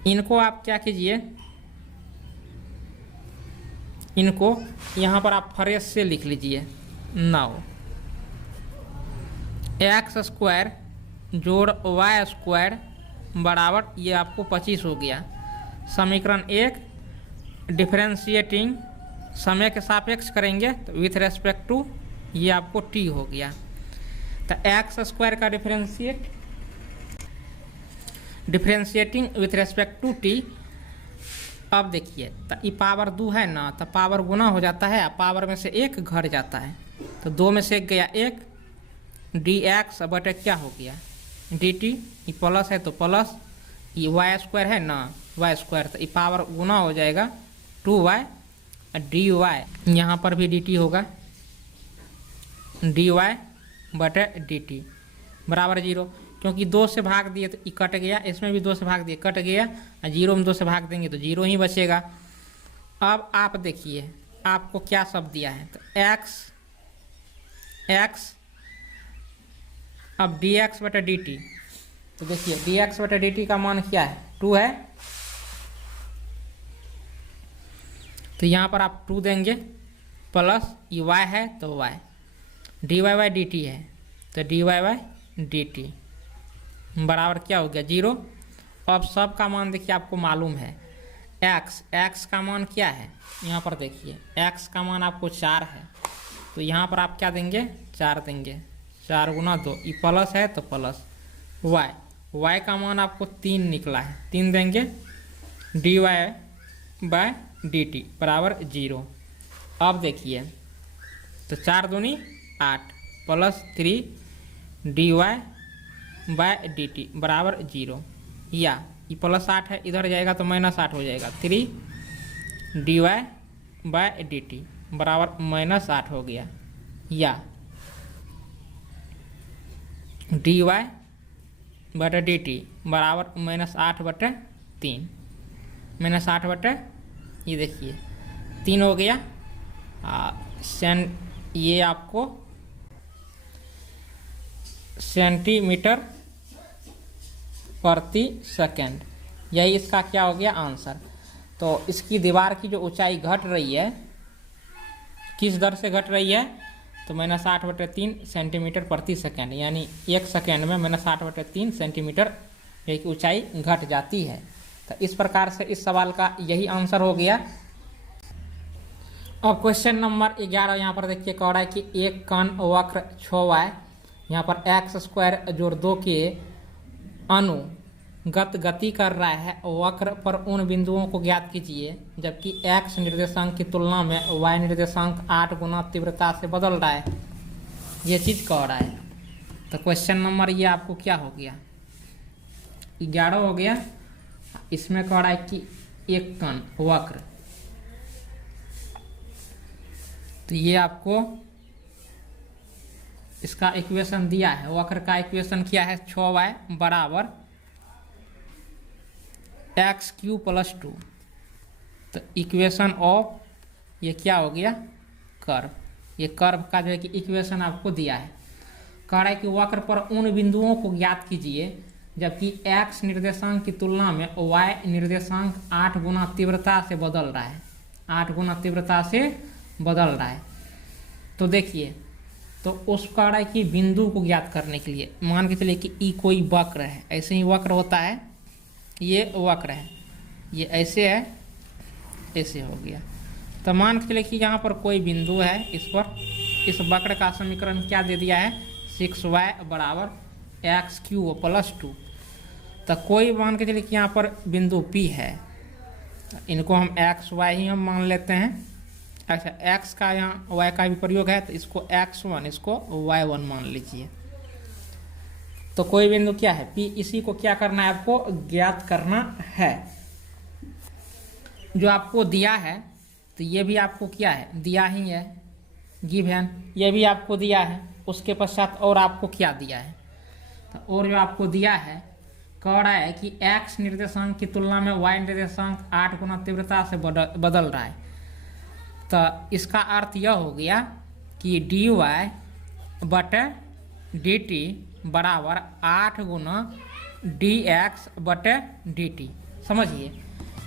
इनको आप क्या कीजिए, इनको यहाँ पर आप फ्रेश से लिख लीजिए। 9 एक्स स्क्वायर जोड़ वाई स्क्वायर बराबर ये आपको 25 हो गया। समीकरण 1 डिफरेंशिएटिंग समय के सापेक्ष करेंगे तो विथ रेस्पेक्ट टू ये आपको t हो गया। तो एक्स स्क्वायर का differentiating with respect to t। अब देखिए तो ये पावर 2 है ना, तो पावर गुना हो जाता है, पावर में से 1 घट जाता है, तो 2 में से 1 गया 1, dx बटे क्या हो गया dt, ये प्लस है तो प्लस, ये वाई स्क्वायर है ना वाई स्क्वायर, तो ये पावर गुना हो जाएगा 2y dy, यहाँ पर भी dt होगा dy बटे dt बराबर 0, क्योंकि 2 से भाग दिए तो कट गया, इसमें भी 2 से भाग दिए कट गया, 0 में 2 से भाग देंगे तो 0 ही बचेगा। अब आप देखिए आपको क्या सब दिया है, तो x अब dx बटा dt, तो देखिए dx बटा dt का मान क्या है 2 है, तो यहाँ पर आप 2 देंगे प्लस ये y है तो y, dy बाई dt है तो dy बाई dt बराबर क्या हो गया 0। अब सब का मान देखिए आपको मालूम है, x का मान क्या है, यहाँ पर देखिए x का मान आपको 4 है, तो यहाँ पर आप क्या देंगे 4 देंगे, 4 गुना 2 ये प्लस है तो प्लस, y का मान आपको 3 निकला है, 3 देंगे dy बाय dt बराबर 0। अब देखिए तो 4 दूनी 8 प्लस 3 dy बाय dt बराबर 0, या ये प्लस 8 है इधर जाएगा तो माइनस 8 हो जाएगा, 3 dy बाय dt बराबर माइनस 8 हो गया, या dy बटे dt बराबर माइनस 8 बटे 3, माइनस 8 बटे ये देखिए 3 हो गया। ये आपको सेंटीमीटर प्रति सेकंड, यही इसका क्या हो गया आंसर। तो इसकी दीवार की जो ऊंचाई घट रही है किस दर से घट रही है, तो -8/3 सेंटीमीटर प्रति सेकंड, यानी 1 सेकंड में -8/3 सेंटीमीटर की ऊंचाई घट जाती है। तो इस प्रकार से इस सवाल का यही आंसर हो गया। अब क्वेश्चन नंबर 11 यहाँ पर देखिए कह रहा है कि एक कण वक्र 6y यहाँ पर x स्क्वायर जोड़ 2 के अनुगत गति कर रहा है, वक्र पर उन बिंदुओं को ज्ञात कीजिए जबकि x निर्देशांक की तुलना में y निर्देशांक 8 गुना तीव्रता से बदल रहा है, ये चीज़ कह रहा है। तो क्वेश्चन नंबर ये आपको क्या हो गया 11 हो गया। इसमें कह रहा है कि एक कण वक्र, तो ये आपको इसका इक्वेशन दिया है, वक्र का इक्वेशन क्या है 6y बराबर x³ + 2। तो इक्वेशन ऑफ ये क्या हो गया कर्व, ये कर्व का जो है कि इक्वेशन आपको दिया है। कह रहा है कि वक्र पर उन बिंदुओं को ज्ञात कीजिए जबकि x निर्देशांक की तुलना में y निर्देशांक 8 गुना तीव्रता से बदल रहा है, 8 गुना तीव्रता से बदल रहा है। तो देखिए, तो उस कड़ा की बिंदु को ज्ञात करने के लिए मान के चलिए कि ई कोई वक्र है, ऐसे ही वक्र होता है, ये वक्र है, ये ऐसे है, ऐसे हो गया। तो मान के चलिए कि यहाँ पर कोई बिंदु है, इस पर इस वक्र का समीकरण क्या दे दिया है, 6y बराबर एक्स क्यू प्लस 2। तो कोई मान के चलिए कि यहाँ पर बिंदु P है, इनको हम एक्स वाई ही हम मान लेते हैं। अच्छा, x का यहाँ y का भी प्रयोग है, तो इसको x1 इसको y1 मान लीजिए। तो कोई बिंदु क्या है P, इसी को क्या करना है, आपको ज्ञात करना है। जो आपको दिया है, तो ये भी आपको क्या है, दिया ही है, गिवन, ये भी आपको दिया है। उसके पश्चात और आपको क्या दिया है, तो और जो आपको दिया है, कह रहा है कि x निर्देशांक की तुलना में y निर्देशांक 8 गुना तीव्रता से बदल रहा है। तो इसका अर्थ यह हो गया कि dy बटे dt बराबर 8 गुना dx बटे dt। समझिए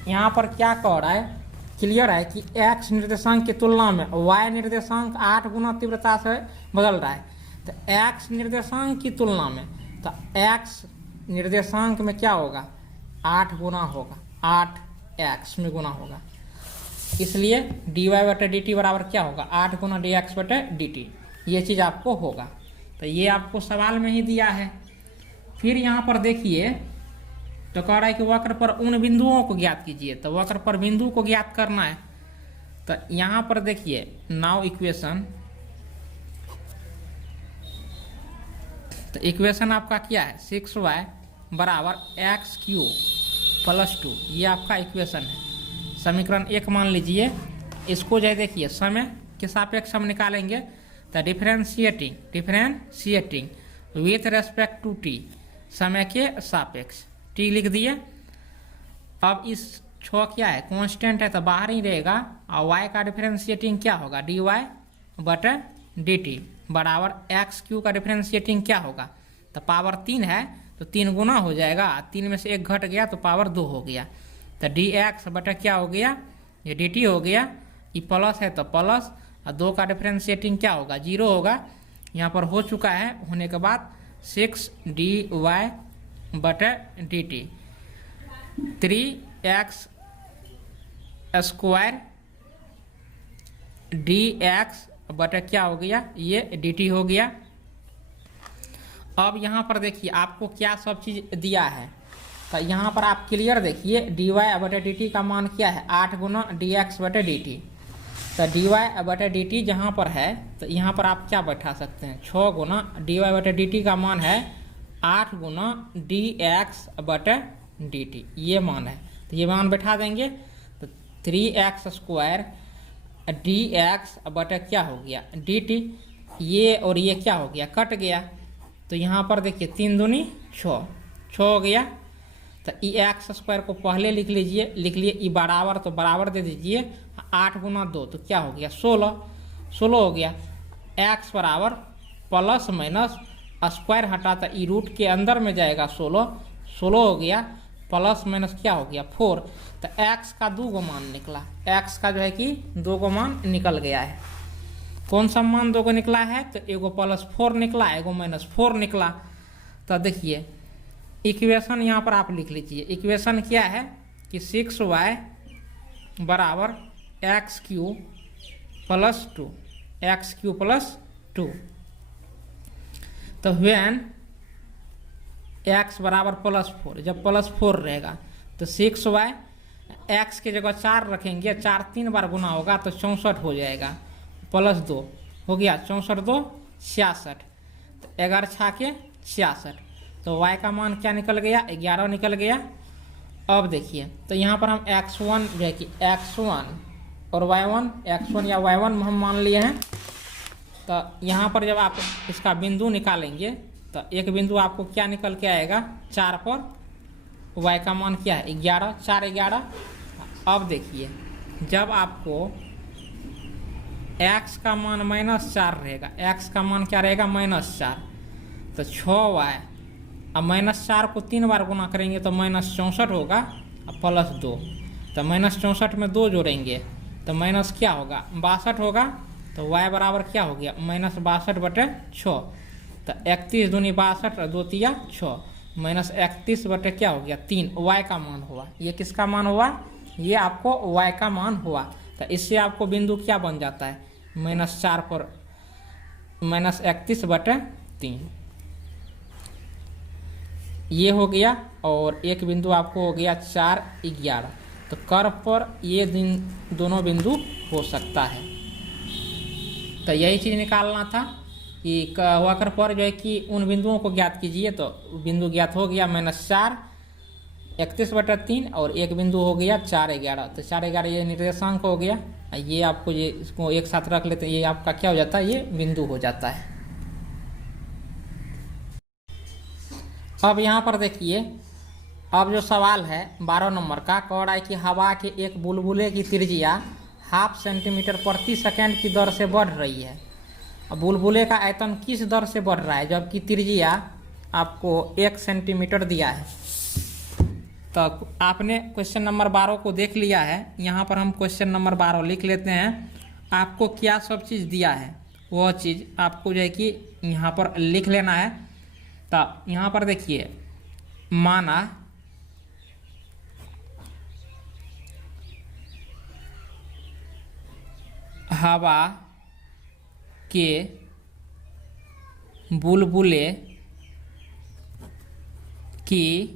यहाँ पर क्या कह रहा है, क्लियर है कि x निर्देशांक की तुलना में y निर्देशांक 8 गुना तीव्रता से बदल रहा है। तो x निर्देशांक की तुलना में, तो x निर्देशांक में क्या होगा, 8 गुना होगा, 8x में गुना होगा, इसलिए dy बटे dt बराबर क्या होगा, 8 गुना dx बटे dt। ये चीज़ आपको होगा। तो ये आपको सवाल में ही दिया है। फिर यहाँ पर देखिए, तो कह रहा है कि वक्र पर उन बिंदुओं को ज्ञात कीजिए। तो वक्र पर बिंदु को ज्ञात करना है। तो यहाँ पर देखिए, नाउ इक्वेशन, तो इक्वेशन आपका क्या है, 6y बराबर एक्स क्यू प्लस 2, ये आपका इक्वेशन है। समीकरण 1 मान लीजिए। इसको जो देखिए समय के सापेक्ष हम निकालेंगे, तो differentiating with respect to t, समय के सापेक्ष t लिख दिए। अब इस 6 क्या है, कांस्टेंट है, तो बाहर ही रहेगा, और y का डिफरेंशिएटिंग क्या होगा, dy बटे dt बराबर एक्स क्यू का डिफरेंशिएटिंग क्या होगा, तो पावर 3 है, तो 3 गुना हो जाएगा, 3 में से 1 घट गया तो पावर 2 हो गया। तो dx बटा क्या हो गया, ये dt हो गया, ये प्लस है तो प्लस, और 2 का डिफरेंशिएटिंग क्या होगा, 0 होगा। यहाँ पर हो चुका है, होने के बाद 6dy बटे dt, 3x स्क्वायर dx बटे क्या हो गया, ये dt हो गया। अब यहाँ पर देखिए आपको क्या सब चीज़ दिया है, तो यहाँ पर आप क्लियर देखिए, dy बटे dt का मान क्या है, 8 गुना dx बटे dt। तो dy बटे dt जहाँ पर है, तो यहाँ पर आप क्या बैठा सकते हैं, 6 गुना dy बटे dt का मान है 8 गुना dx बटे dt, ये मान है। तो ये मान बैठा देंगे, तो 3x स्क्वायर dx बटे क्या हो गया, dt, ये और ये क्या हो गया, कट गया। तो यहाँ पर देखिए 3 दूनी 6 हो गया। तो ई एक्स स्क्वायर को पहले लिख लीजिए, लिख लिए, ई बराबर, तो बराबर दे दीजिए, 8 गुना 2 तो क्या हो गया, 16 हो गया। एक्स बराबर प्लस माइनस स्क्वायर हटा, तो ई रूट के अंदर में जाएगा, 16 हो गया, प्लस माइनस क्या हो गया, 4। तो एक्स का 2 गो मान निकला, एक्स का जो है कि 2 गो मान निकल गया है। कौन सा मान 2 गो निकला है, तो एगो +4 निकला, एगो -4 निकला। तो देखिए इक्वेशन यहाँ पर आप लिख लीजिए, इक्वेशन क्या है कि 6y बराबर x Q plus 2, x Q plus 2। तो व्हेन x बराबर +4, जब +4 रहेगा तो 6y, x के जगह 4 रखेंगे, 4 3 बार गुना होगा तो 64 हो जाएगा, +2 हो गया, 64 2 66, तो 11 6 के 66। तो y का मान क्या निकल गया, 11 निकल गया। अब देखिए, तो यहाँ पर हम x1 जो है कि x1 और y1, x1 या y1 हम मान लिए हैं। तो यहाँ पर जब आप इसका बिंदु निकालेंगे, तो एक बिंदु आपको क्या निकल के आएगा, 4 पर, y का मान क्या है, 11, 4 11। अब देखिए, जब आपको x का मान -4 रहेगा, x का मान क्या रहेगा, -4, तो 6y अब -4 को 3 बार गुना करेंगे तो -64 होगा +2। तो -64 में 2 जोड़ेंगे तो माइनस क्या होगा 62 होगा। तो y बराबर क्या हो गया -62/6। तो 31 दूनी 62 और 2 तिया 6 -31 बटे क्या हो गया 3 y का मान हुआ। ये किसका मान हुआ, ये आपको y का मान हुआ। तो इससे आपको बिंदु क्या बन जाता है -4 पर -31/3 ये हो गया। और एक बिंदु आपको हो गया 4, 11। तो कर्व पर ये दोनों बिंदु हो सकता है। तो यही चीज़ निकालना था कि वक्र पर जो है कि उन बिंदुओं को ज्ञात कीजिए। तो बिंदु ज्ञात हो गया -4 31/3 और एक बिंदु हो गया 4, 11। तो 4, 11 ये निर्देशांक हो गया। ये आपको ये इसको एक साथ रख लेते हैं, ये आपका क्या हो जाता है, ये बिंदु हो जाता है। अब यहाँ पर देखिए, अब जो सवाल है 12 नंबर का, कह रहा है कि हवा के एक बुलबुले की त्रिज्या 0.5 सेंटीमीटर प्रति सेकंड की दर से बढ़ रही है। अब बुलबुले का आयतन किस दर से बढ़ रहा है, जबकि त्रिज्या आपको 1 सेंटीमीटर दिया है। तो आपने क्वेश्चन नंबर 12 को देख लिया है। यहाँ पर हम क्वेश्चन नंबर 12 लिख लेते हैं। आपको क्या सब चीज़ दिया है वह चीज़ आपको जो है कि यहाँ पर लिख लेना है। तो यहाँ पर देखिए, माना हवा के बुलबुले की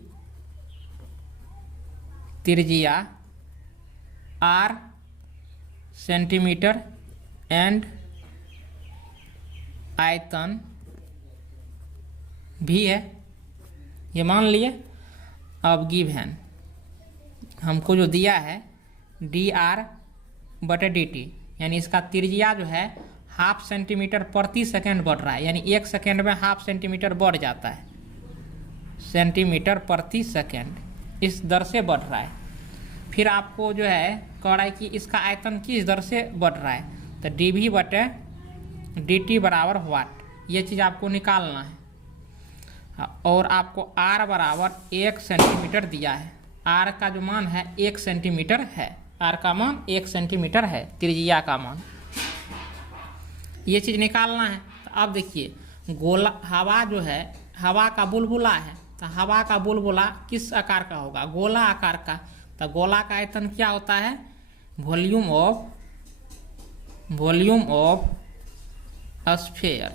त्रिज्या r सेंटीमीटर एंड आयतन भी है, ये मान लिए। अब गिवन हमको जो दिया है dr/dt, यानी इसका त्रिज्या जो है 0.5 सेंटीमीटर प्रति सेकंड बढ़ रहा है, यानी 1 सेकंड में 0.5 सेंटीमीटर बढ़ जाता है, सेंटीमीटर प्रति सेकंड इस दर से बढ़ रहा है। फिर आपको जो है कह रहा है कि इसका आयतन किस दर से बढ़ रहा है। तो dv/dt बराबर वाट, ये चीज़ आपको निकालना है। और आपको r बराबर 1 सेंटीमीटर दिया है। r का जो मान है 1 सेंटीमीटर है, r का मान 1 सेंटीमीटर है, त्रिज्या का मान, ये चीज़ निकालना है। तो अब देखिए, गोला हवा जो है, हवा का बुलबुला है। तो हवा का बुलबुला किस आकार का होगा, गोला आकार का। तो गोला का आयतन क्या होता है, वॉल्यूम ऑफ स्फीयर।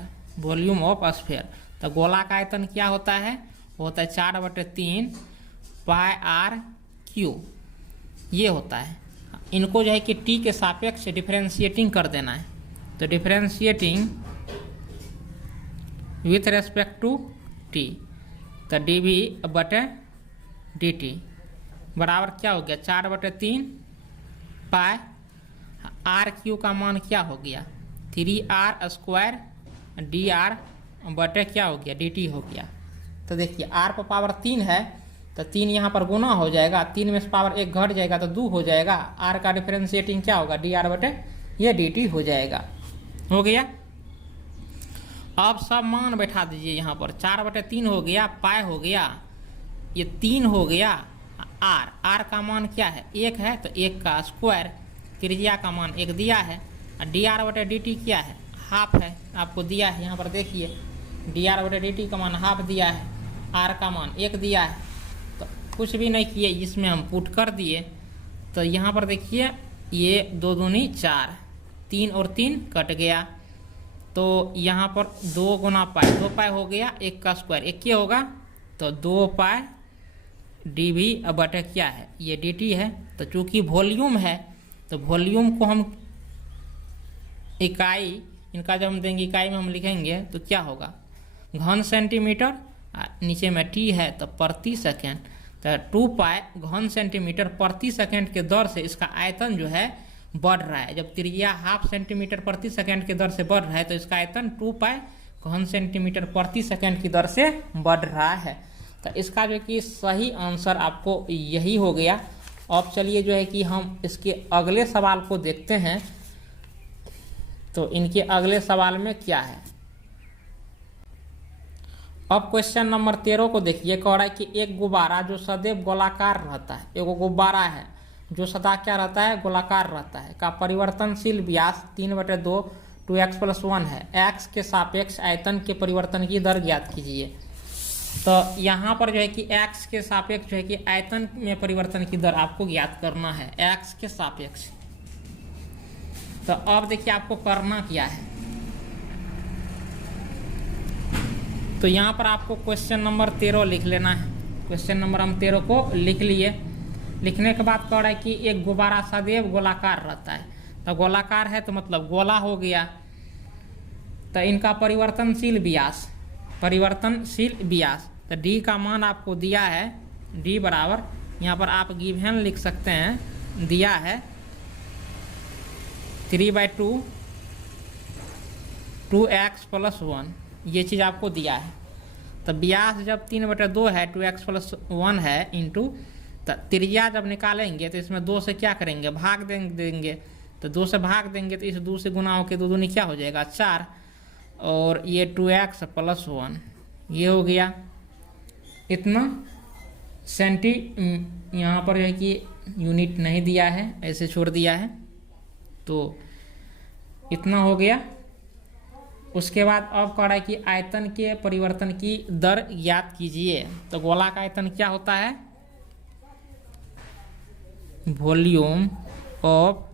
तो गोला का आयतन क्या होता है, वो होता है 4/3 πr3, ये होता है। इनको जो है कि t के सापेक्ष डिफरेंशिएटिंग कर देना है। तो differentiating with respect to t, तो dv/dt बराबर क्या हो गया 4/3 पाई r3 का मान क्या हो गया 3r² dr/ क्या हो गया dt हो गया। तो देखिए r पर पावर 3 है, तो 3 यहाँ पर गुना हो जाएगा, 3 में से पावर 1 घट जाएगा तो 2 हो जाएगा। r का डिफरेंशिएटिंग क्या होगा dr/ ये dt हो जाएगा। हो गया। अब सब मान बैठा दीजिए यहाँ पर, 4/3 हो गया, पाई हो गया, ये 3 हो गया, r का मान क्या है 1 है, तो 1 का स्क्वायर, त्रिज्या का मान 1 दिया है। dr/dt क्या है हाफ है, आपको दिया है यहाँ पर देखिए, dr/dt का मान हाफ दिया है, r का मान 1 दिया है। तो कुछ भी नहीं किए, इसमें हम पुट कर दिए। तो यहाँ पर देखिए, ये 2 दूनी 4, 3 और 3 कट गया, तो यहाँ पर 2 गुना पाई, 2 पाई हो गया, 1 का स्क्वायर 1 ही होगा, तो 2 पाई dv/, क्या है ये dt है। तो चूंकि वॉल्यूम है, तो वॉल्यूम को हम इकाई, इनका जब हम देंगे इकाई में हम लिखेंगे तो क्या होगा घन सेंटीमीटर, नीचे में t है तो प्रति सेकेंड। तो 2 पाई घन सेंटीमीटर प्रति सेकेंड के दर से इसका आयतन जो है बढ़ रहा है। जब त्रिज्या 0.5 सेंटीमीटर प्रति सेकेंड के दर से बढ़ रहा है, तो इसका आयतन 2 पाई घन सेंटीमीटर प्रति सेकेंड की दर से बढ़ रहा है। तो इसका जो कि सही आंसर आपको यही हो गया। अब चलिए जो है कि हम इसके अगले सवाल को देखते हैं। तो इनके अगले सवाल में क्या है, अब क्वेश्चन नंबर 13 को देखिए, कह रहा है कि एक गुब्बारा जो सदैव गोलाकार रहता है, एक गुब्बारा है जो सदा क्या रहता है, गोलाकार रहता है, का परिवर्तनशील व्यास 3/2 2x + 1 है। x के सापेक्ष आयतन के परिवर्तन की दर ज्ञात कीजिए। तो यहाँ पर जो है कि x के सापेक्ष जो है कि आयतन में परिवर्तन की दर आपको ज्ञात करना है, x के सापेक्ष। तो अब देखिए आपको करना क्या है, तो यहाँ पर आपको क्वेश्चन नंबर 13 लिख लेना है। क्वेश्चन नंबर हम 13 को लिख लिए। लिखने के बाद कह रहा है कि एक गुब्बारा सदैव गोलाकार रहता है। तो गोलाकार है तो मतलब गोला हो गया। तो इनका परिवर्तनशील व्यास तो d का मान आपको दिया है, d बराबर यहाँ पर आप गिवन लिख सकते हैं, दिया है 3/2 2x + 1, ये चीज़ आपको दिया है। तो व्यास जब 3/2 है, 2x + 1 है इंटू, तो त्रिज्या जब निकालेंगे तो इसमें 2 से क्या करेंगे, भाग देंगे। तो 2 से भाग देंगे तो इस 2 से गुना होकर 2 दूनी क्या हो जाएगा 4, और ये 2x + 1 ये हो गया इतना सेंटी। यहाँ पर है कि यूनिट नहीं दिया है, ऐसे छोड़ दिया है, तो इतना हो गया। उसके बाद अब कह रहा है कि आयतन के परिवर्तन की दर ज्ञात कीजिए। तो गोला का आयतन क्या होता है, वॉल्यूम ऑफ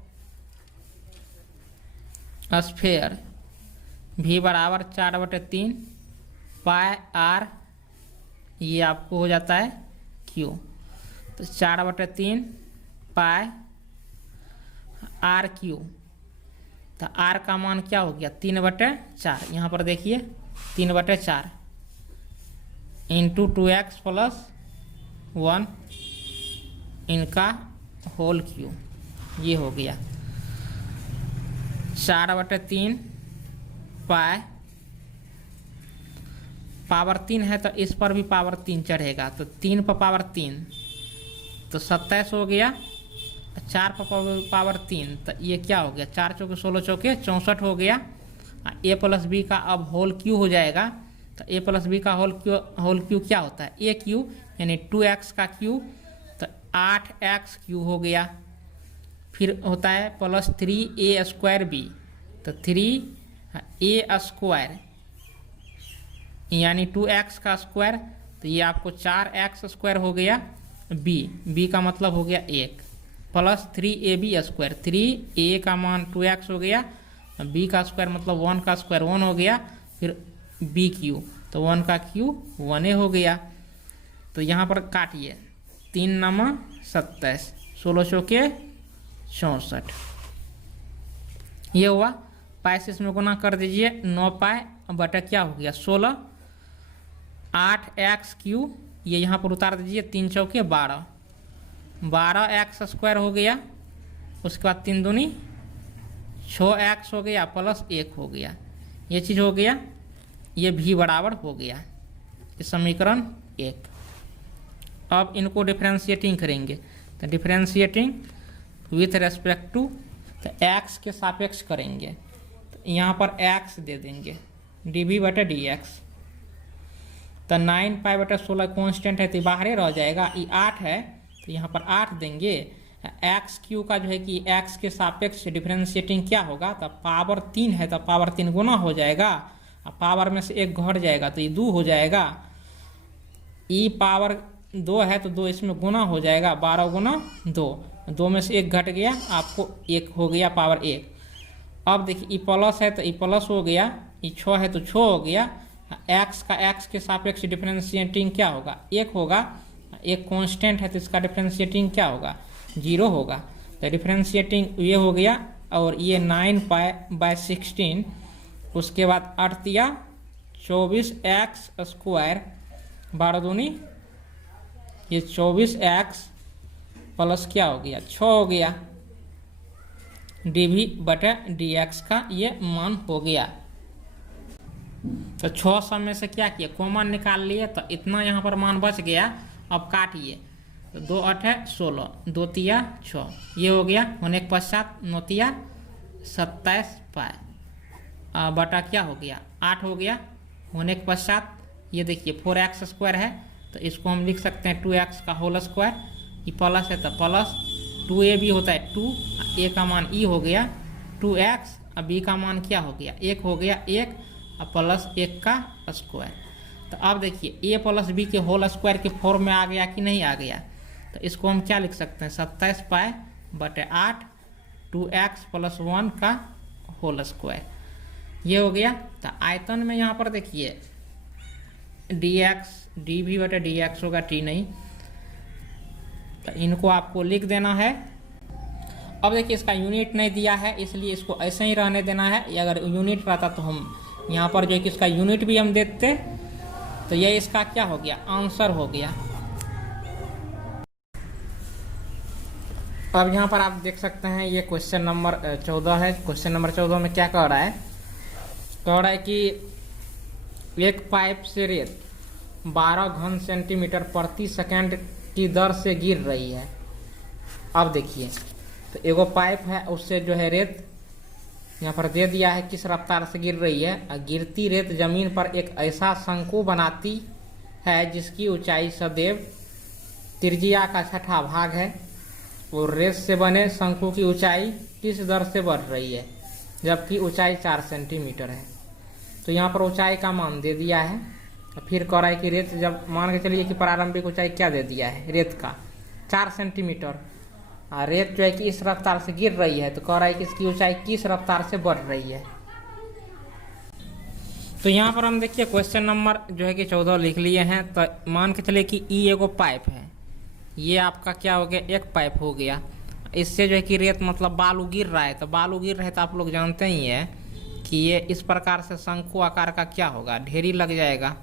स्फीयर v बराबर 4/3 पाई r, ये आपको हो जाता है q। तो 4/3 पाई r3। तो r का मान क्या हो गया 3/4। यहाँ पर देखिए 3/4 इंटू 2x + 1 इनका होल क्यूब, ये हो गया 4/3 पाई पावर 3 है, तो इस पर भी पावर 3 चढ़ेगा, तो 3 पर पावर 3 तो 27 हो गया, 4 पर पावर 3 तो ये क्या हो गया 4 चौके 16 चौके 64 हो गया। a + b का अब होल क्यू हो जाएगा। तो a + b का होल क्यू क्या होता है, a क्यू यानी 2x का क्यू, तो 8x³ हो गया। फिर होता है +3a² तो 3a² यानी 2x का स्क्वायर, तो ये आपको 4x² हो गया। b का मतलब हो गया 1 +3ab², 3a का मान 2x हो गया, b का स्क्वायर मतलब 1 का स्क्वायर 1 हो गया, फिर b³ तो 1 का क्यूब 1a हो गया। तो यहाँ पर काटिए 3 9 27 16 चौके 64, ये हुआ। पाई से इसमें गुना कर दीजिए, 9 पाई बटा क्या हो गया 16, 8x³ ये यहाँ पर उतार दीजिए, 3 चौके 12, 12x² हो गया। उसके बाद 3 दूनी 6x हो गया +1 हो गया, ये चीज़ हो गया। ये v बराबर हो गया, ये समीकरण 1। अब इनको डिफरेंशिएटिंग करेंगे, तो डिफरेंशिएटिंग विथ रेस्पेक्ट टू, तो x के सापेक्ष करेंगे, तो यहाँ पर x दे देंगे dv/dx। तो 9 पाई/16 कॉन्स्टेंट है तो बाहर ही रह जाएगा, ये 8 है तो यहाँ पर 8 देंगे। x³ का जो है कि x के सापेक्ष डिफरेंशिएटिंग क्या होगा, तो पावर 3 है तो पावर 3 गुना हो जाएगा, और पावर में से 1 घट जाएगा तो ये 2 हो जाएगा। e पावर 2 है तो 2 इसमें गुना हो जाएगा, 12 गुना 2 में से 1 घट गया, आपको 1 हो गया पावर 1। अब देखिए e प्लस है तो e प्लस हो गया, e 6 है तो 6 हो गया। x का x के सापेक्ष डिफरेंशिएटिंग क्या होगा 1 होगा, एक कांस्टेंट है तो इसका डिफरेंशिएटिंग क्या होगा 0 होगा। तो डिफरेंशिएटिंग ये हो गया, और ये 9 पाई/16, उसके बाद 8 या 24x² 12 दूनी ये 24x प्लस क्या हो गया 6 हो गया, dv/dx का ये मान हो गया। तो 6 सब में से क्या किया कॉमन निकाल लिए, तो इतना यहाँ पर मान बच गया। अब काटिए, तो 2 8 है 16, 2 तिया 6, ये हो गया। होने के पश्चात 9 तिया 27 पाई बटा क्या हो गया 8 हो गया। होने के पश्चात ये देखिए 4x स्क्वायर है तो इसको हम लिख सकते हैं 2x का होल स्क्वायर, ये प्लस है तो प्लस 2a भी होता है 2, a का मान e हो गया 2x, अब b का मान क्या हो गया 1 हो गया 1 और प्लस 1 का स्क्वायर। तो अब देखिए a प्लस b के होल स्क्वायर के फॉर्म में आ गया कि नहीं आ गया, तो इसको हम क्या लिख सकते हैं 27 पाई बटे 8 2x प्लस 1 का होल स्क्वायर, ये हो गया। तो आयतन में यहाँ पर देखिए dx dv बटे dx होगा t नहीं, तो इनको आपको लिख देना है। अब देखिए इसका यूनिट नहीं दिया है इसलिए इसको ऐसे ही रहने देना है, अगर यूनिट रहता तो हम यहाँ पर जो है कि इसका यूनिट भी हम देते, तो ये इसका क्या हो गया आंसर हो गया। अब यहाँ पर आप देख सकते हैं ये क्वेश्चन नंबर 14 है। क्वेश्चन नंबर 14 में क्या कह रहा है, कह रहा है कि एक पाइप से रेत 12 घन सेंटीमीटर प्रति सेकंड की दर से गिर रही है। अब देखिए तो एगो पाइप है उससे जो है रेत यहाँ पर दे दिया है किस रफ्तार से गिर रही है, और गिरती रेत जमीन पर एक ऐसा शंकु बनाती है जिसकी ऊंचाई सदैव त्रिज्या का छठा भाग है, और रेत से बने शंकु की ऊंचाई किस दर से बढ़ रही है जबकि ऊंचाई 4 सेंटीमीटर है। तो यहाँ पर ऊंचाई का मान दे दिया है, फिर कह रहा है कि रेत जब मान के चलिए कि प्रारंभिक ऊंचाई क्या दे दिया है रेत का 4 सेंटीमीटर, और रेत जो है कि इस रफ्तार से गिर रही है, तो कह रहा है कि इसकी ऊंचाई किस रफ्तार से बढ़ रही है। तो यहाँ पर हम देखिए क्वेश्चन नंबर जो है कि 14 लिख लिए हैं। तो मान के चलिए कि ई एगो पाइप है, ये आपका क्या हो गया एक पाइप हो गया, इससे जो है कि रेत मतलब बालू गिर रहा है, तो बालू गिर रहा है तो आप लोग जानते ही है कि ये इस प्रकार से शंकु आकार का क्या होगा ढेरी लग जाएगा,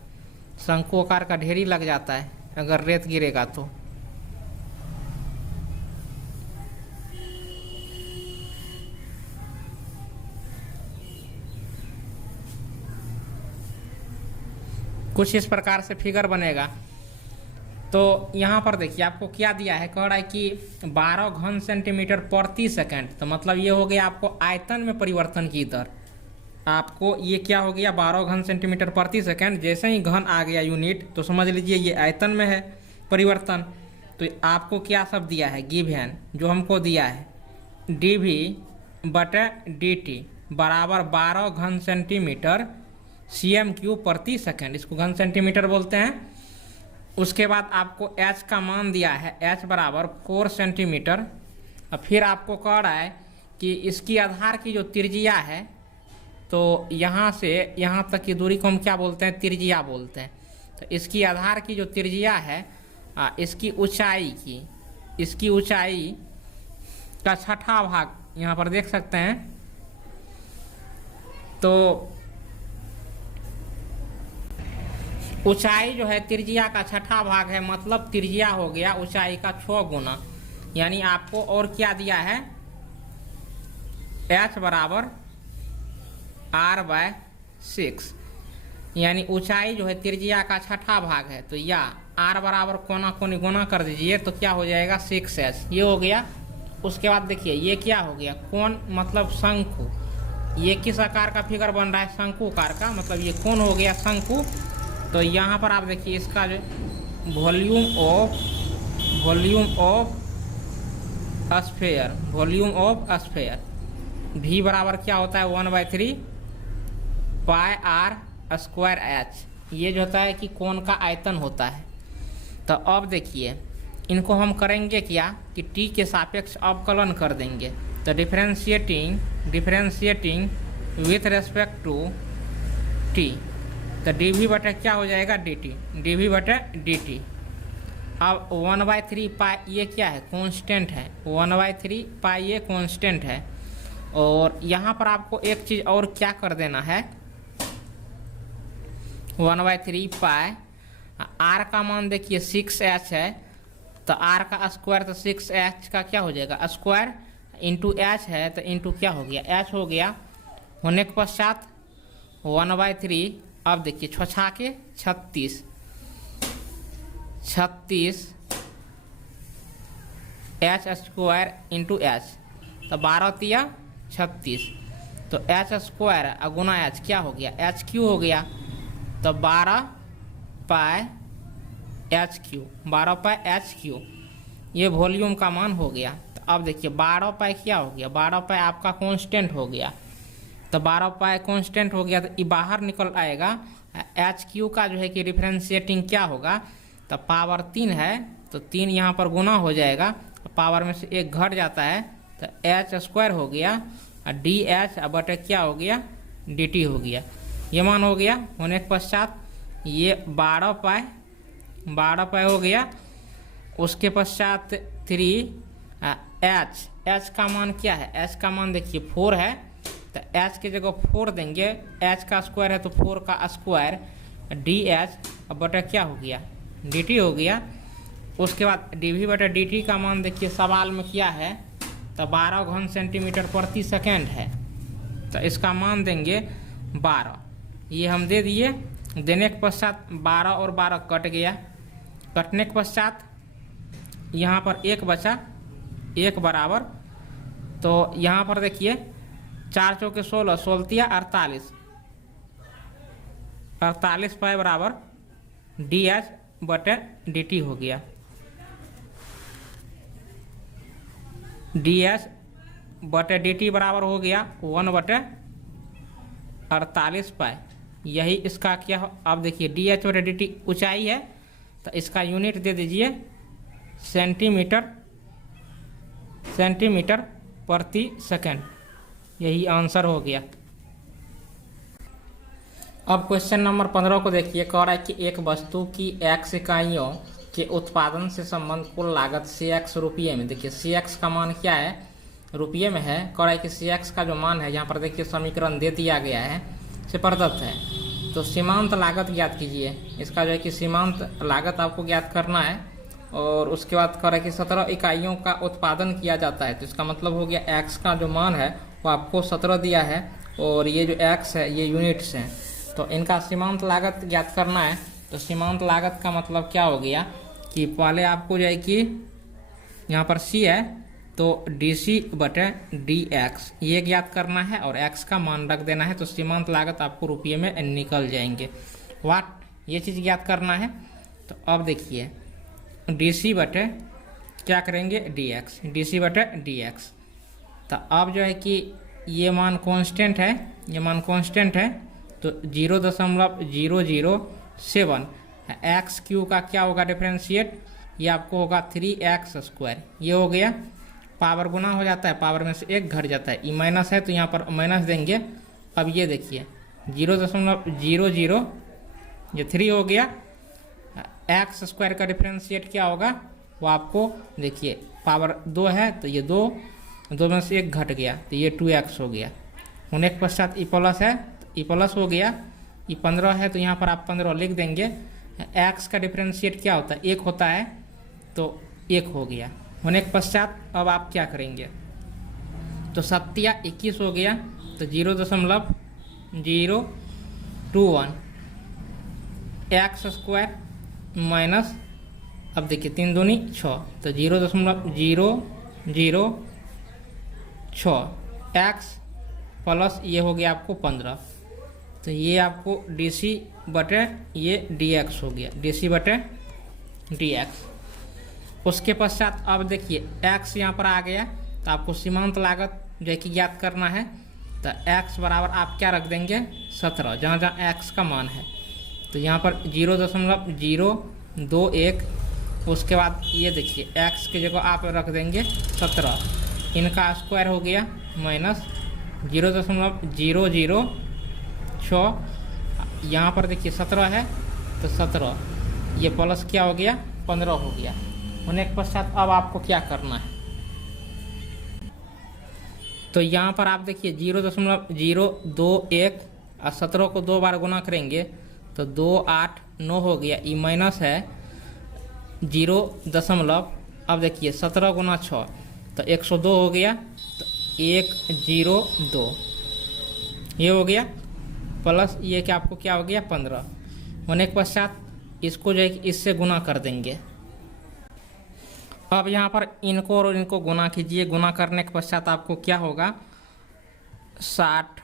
शंकु आकार का ढेरी लग जाता है अगर रेत गिरेगा तो। कुछ इस प्रकार से फिगर बनेगा। तो यहाँ पर देखिए आपको क्या दिया है, कह रहा है कि 12 घन सेंटीमीटर प्रति सेकंड, तो मतलब ये हो गया आपको आयतन में परिवर्तन की दर। आपको ये क्या हो गया 12 घन सेंटीमीटर प्रति सेकंड, जैसे ही घन आ गया यूनिट तो समझ लीजिए ये आयतन में है परिवर्तन। तो आपको क्या सब दिया है गिवन, जो हमको दिया है dv बटे dt बराबर 12 घन सेंटीमीटर cm³ प्रति सेकंड, इसको घन सेंटीमीटर बोलते हैं। उसके बाद आपको h का मान दिया है h बराबर 4 सेंटीमीटर, और फिर आपको कह रहा है कि इसकी आधार की जो त्रिज्या है, तो यहाँ से यहाँ तक की दूरी को हम क्या बोलते हैं त्रिज्या बोलते हैं। तो इसकी आधार की जो त्रिज्या है इसकी ऊंचाई का छठा भाग यहाँ पर देख सकते हैं। तो ऊंचाई जो है त्रिज्या का छठा भाग है, मतलब त्रिज्या हो गया ऊंचाई का 6 गुना, यानी आपको और क्या दिया है h बराबर r/6, यानी ऊंचाई जो है त्रिज्या का छठा भाग है। तो या r बराबर कोना कोनी गुना कर दीजिए तो क्या हो जाएगा 6h, ये हो गया। उसके बाद देखिए ये क्या हो गया कोण मतलब शंकु, ये किस आकार का फिगर बन रहा है शंकु आकार का, मतलब ये कोण हो गया शंकु। तो यहाँ पर आप देखिए इसका जो वॉल्यूम ऑफ स्फेयर v बराबर क्या होता है 1/3 पाई r स्क्वायर h, ये जो होता है कि कोण का आयतन होता है। तो अब देखिए इनको हम करेंगे क्या कि t के सापेक्ष अवकलन कर देंगे। तो differentiating with respect to t, तो dv बटे क्या हो जाएगा dv बटे dt। अब 1/3 पाई ये क्या है कांस्टेंट है, 1/3 पाई ये कांस्टेंट है। और यहाँ पर आपको एक चीज़ और क्या कर देना है 1/3 पाई r का मान देखिए 6h है, तो r का स्क्वायर तो 6h का क्या हो जाएगा स्क्वायर इंटू h है, तो इंटू क्या हो गया h हो गया। होने के पश्चात 1/3, अब देखिए 6 के 36 h स्क्वायर इंटू h, तो 12 तिया 36, तो h स्क्वायर गुना h क्या हो गया h क्यू हो गया। तो 12 पाई एच क्यू, 12 पाई एच क्यू ये वॉल्यूम का मान हो गया। तो अब देखिए 12 पाई क्या हो गया, 12 पाई आपका कांस्टेंट हो गया। तो 12 पाई कांस्टेंट हो गया तो ये बाहर निकल आएगा। एच क्यू का जो है कि डिफरेंशिएटिंग क्या होगा, तो पावर 3 है तो 3 यहाँ पर गुना हो जाएगा, पावर में से एक घट जाता है तो एच स्क्वायर हो गया, डी एच बटे क्या हो गया, डी टी हो गया। ये मान हो गया। होने के पश्चात ये 12 पाई हो गया। उसके पश्चात 3 एच का मान क्या है, एच का मान देखिए 4 है तो एच की जगह 4 देंगे, एच का स्क्वायर है तो 4 का स्क्वायर डी एच बटा क्या हो गया, डी टी हो गया। उसके बाद डी वी बटा डी टी का मान देखिए सवाल में क्या है, तो 12 घन सेंटीमीटर प्रति सेकेंड है तो इसका मान देंगे 12। ये हम दे दिए। देने के पश्चात 12 और 12 कट गया। कटने के पश्चात यहाँ पर एक बचा, एक बराबर, तो यहाँ पर देखिए 4 चौके 16, 16 48, 48 पाई बराबर डी एच बटे डी टी हो गया। डी एच बटे डी टी बराबर हो गया 1 बटे 48 पाई। यही इसका क्या हो, अब देखिए डी एच बटे डी टी ऊंचाई है तो इसका यूनिट दे दीजिए सेंटीमीटर प्रति सेकंड। यही आंसर हो गया। अब क्वेश्चन नंबर 15 को देखिए। कह रहा है कि एक वस्तु की x इकाइयों के उत्पादन से संबंध कुल लागत CX रुपये में। देखिए CX का मान क्या है, रुपये में है। कह रहा है कि CX का जो मान है यहाँ पर देखिए समीकरण दे दिया गया है, से प्रदत्त है। तो सीमांत लागत ज्ञात कीजिए। इसका जो है कि सीमांत लागत आपको ज्ञात करना है। और उसके बाद कह रहा है कि 17 इकाइयों का उत्पादन किया जाता है। तो इसका मतलब हो गया x का जो मान है वो आपको 17 दिया है और ये जो x है ये यूनिट्स हैं। तो इनका सीमांत लागत ज्ञात करना है। तो सीमांत लागत का मतलब क्या हो गया कि पहले आपको जो है कि यहाँ पर c है तो dc बटे dx ये ज्ञात करना है और x का मान रख देना है। तो सीमांत लागत आपको रुपये में निकल जाएंगे। वाट ये चीज़ ज्ञात करना है। तो अब देखिए dc बटे क्या करेंगे dx, dc बटे dx। तो अब जो है कि ये मान कांस्टेंट है, ये मान कांस्टेंट है तो 0.007 एक्स क्यू का क्या होगा डिफरेंशिएट, ये आपको होगा 3x स्क्वायर। ये हो गया। पावर गुना हो जाता है, पावर में से एक घट जाता है। ये माइनस है तो यहाँ पर माइनस देंगे। अब ये देखिए 0.00 ये 3 हो गया। एक्स स्क्वायर का डिफरेंशिएट क्या होगा वो आपको देखिए पावर 2 है तो ये 2 में से एक घट गया तो ये 2x हो गया। होने के पश्चात ई प्लस है तो ई प्लस हो गया। ई 15 है तो यहाँ पर आप 15 लिख देंगे। x का डिफरेंशिएट क्या होता है, 1 होता है तो 1 हो गया। होने के पश्चात अब आप क्या करेंगे, तो 7 या 21 हो गया तो 0.021 एक्स स्क्वायर माइनस, अब देखिए 3 दूनी 6 तो 0.006 एक्स प्लस ये हो गया आपको 15। तो ये आपको dc बटे ये dx हो गया, dc बटे dx। उसके पश्चात अब देखिए x यहाँ पर आ गया तो आपको सीमांत लागत जो है कि ज्ञात करना है। तो x बराबर आप क्या रख देंगे 17, जहाँ जहाँ x का मान है। तो यहाँ पर 0.021। उसके बाद ये देखिए x की जगह आप रख देंगे 17, इनका स्क्वायर हो गया माइनस 0.006। यहाँ पर देखिए 17 है तो 17, ये प्लस क्या हो गया 15 हो गया। होने के पश्चात अब आपको क्या करना है, तो यहाँ पर आप देखिए 0.021 और 17 को 2 बार गुना करेंगे तो 289 हो गया। ई माइनस है 0. अब देखिए 17 गुना 6 तो 102 हो गया तो 102 ये हो गया प्लस ये कि आपको क्या हो गया 15। होने के पश्चात इसको जो है कि इससे गुना कर देंगे। अब यहाँ पर इनको और इनको गुना कीजिए। गुना करने के पश्चात आपको क्या होगा 60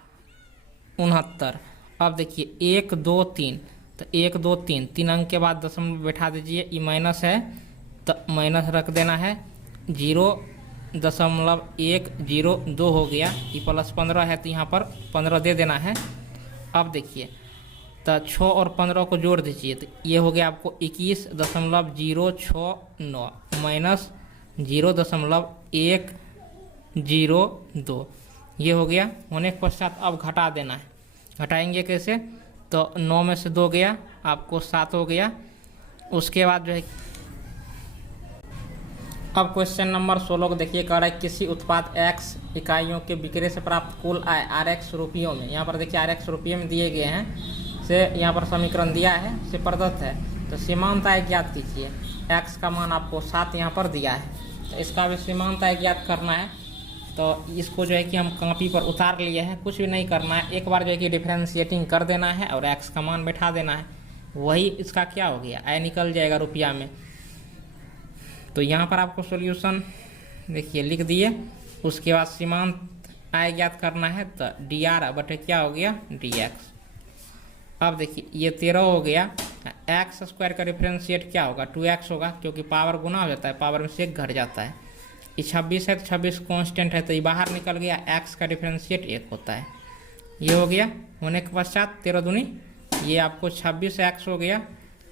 69। अब देखिए 1 2 3 तो 1 2 3 3 अंक के बाद दशमलव बैठा दीजिए। ये माइनस है तो माइनस रख देना है। 0.102 हो गया। ये प्लस 15 है तो यहाँ पर 15 दे देना है। अब देखिए तो 6 और 15 को जोड़ दीजिए तो ये हो गया आपको 21.069 माइनस 0.102 ये हो गया। होने के पश्चात अब घटा देना है। घटाएंगे कैसे? तो 9 में से 2 गया आपको 7 हो गया। उसके बाद जो है अब क्वेश्चन नंबर 16 को देखिए, कह रहा है किसी उत्पाद x इकाइयों के विक्रय से प्राप्त कुल आय rx रुपयों में, यहाँ पर देखिए rx रुपये में दिए गए हैं से यहाँ पर समीकरण दिया है से प्रदत्त है। तो सीमांत आय ज्ञात कीजिए। x का मान आपको 7 यहाँ पर दिया है तो इसका भी सीमांत आय ज्ञात करना है। तो इसको जो है कि हम कॉपी पर उतार लिए हैं, कुछ भी नहीं करना है। एक बार जो है कि डिफ्रेंशिएटिंग कर देना है और x का मान बैठा देना है। वही इसका क्या हो गया, आय निकल जाएगा रुपया में। तो यहाँ पर आपको सॉल्यूशन देखिए लिख दिए। उसके बाद सीमांत आय ज्ञात करना है तो dr बटे क्या हो गया dx। अब देखिए ये 13 हो गया। एक्स स्क्वायर का डिफरेंशिएट क्या होगा 2x होगा, क्योंकि पावर गुना हो जाता है, पावर में से एक घट जाता है। ये 26 है तो 26 कांस्टेंट है तो ये बाहर निकल गया। x का डिफरेंशिएट 1 होता है। ये हो गया। होने के पश्चात 13 दूनी ये आपको 26x हो गया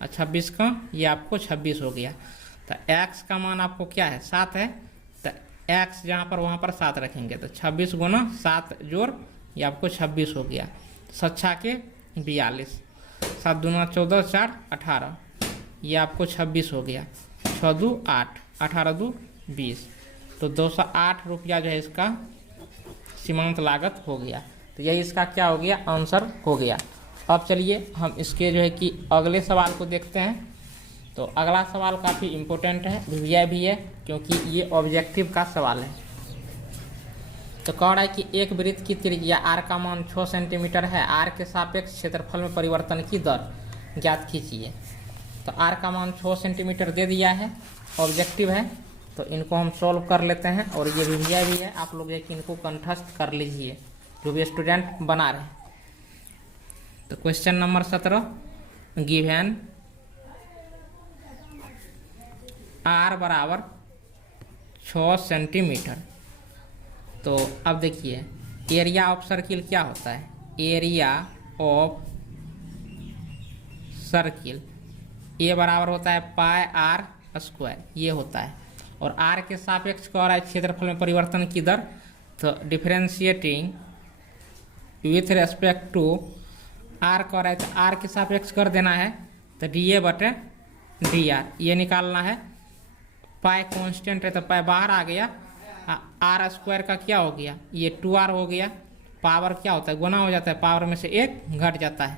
और 26 का ये आपको 26 हो गया। तो x का मान आपको क्या है 7 है तो x जहाँ पर वहाँ पर 7 रखेंगे तो 26 गुना 7 जोड़ ये आपको 26 हो गया। 7 के 42, 7 दूना 14, 4 18 ये आपको 26 हो गया। 6 दू 8, 18 दू 20 तो 208 रुपया जो है इसका सीमांत लागत हो गया। तो यही इसका क्या हो गया आंसर हो गया। अब चलिए हम इसके जो है कि अगले सवाल को देखते हैं। तो अगला सवाल काफ़ी इम्पोर्टेंट है, भैया भी है, क्योंकि ये ऑब्जेक्टिव का सवाल है। तो कह रहा है कि एक वृत्त की त्रिज्या r का मान 6 सेंटीमीटर है, r के सापेक्ष क्षेत्रफल में परिवर्तन की दर ज्ञात कीजिए। तो r का मान 6 सेंटीमीटर दे दिया है, ऑब्जेक्टिव है। तो इनको हम सॉल्व कर लेते हैं और ये भैया भी है, आप लोग ये कि इनको कंठस्थ कर लीजिए जो भी स्टूडेंट बना रहे हैं। तो क्वेश्चन नंबर 17 गिवन r बराबर 6 सेंटीमीटर। तो अब देखिए एरिया ऑफ सर्किल क्या होता है, एरिया ऑफ सर्किल ये बराबर होता है पाई r स्क्वायर, ये होता है। और r के सापेक्ष कह रहा है क्षेत्रफल में परिवर्तन की दर। तो differentiating with respect to r कह रहा है तो r के सापेक्ष कर देना है तो dA बटे dr ये निकालना है। पाई कांस्टेंट है तो पाई बाहर आ गया। r स्क्वायर का क्या हो गया ये 2r हो गया। पावर क्या होता है गुना हो जाता है, पावर में से एक घट जाता है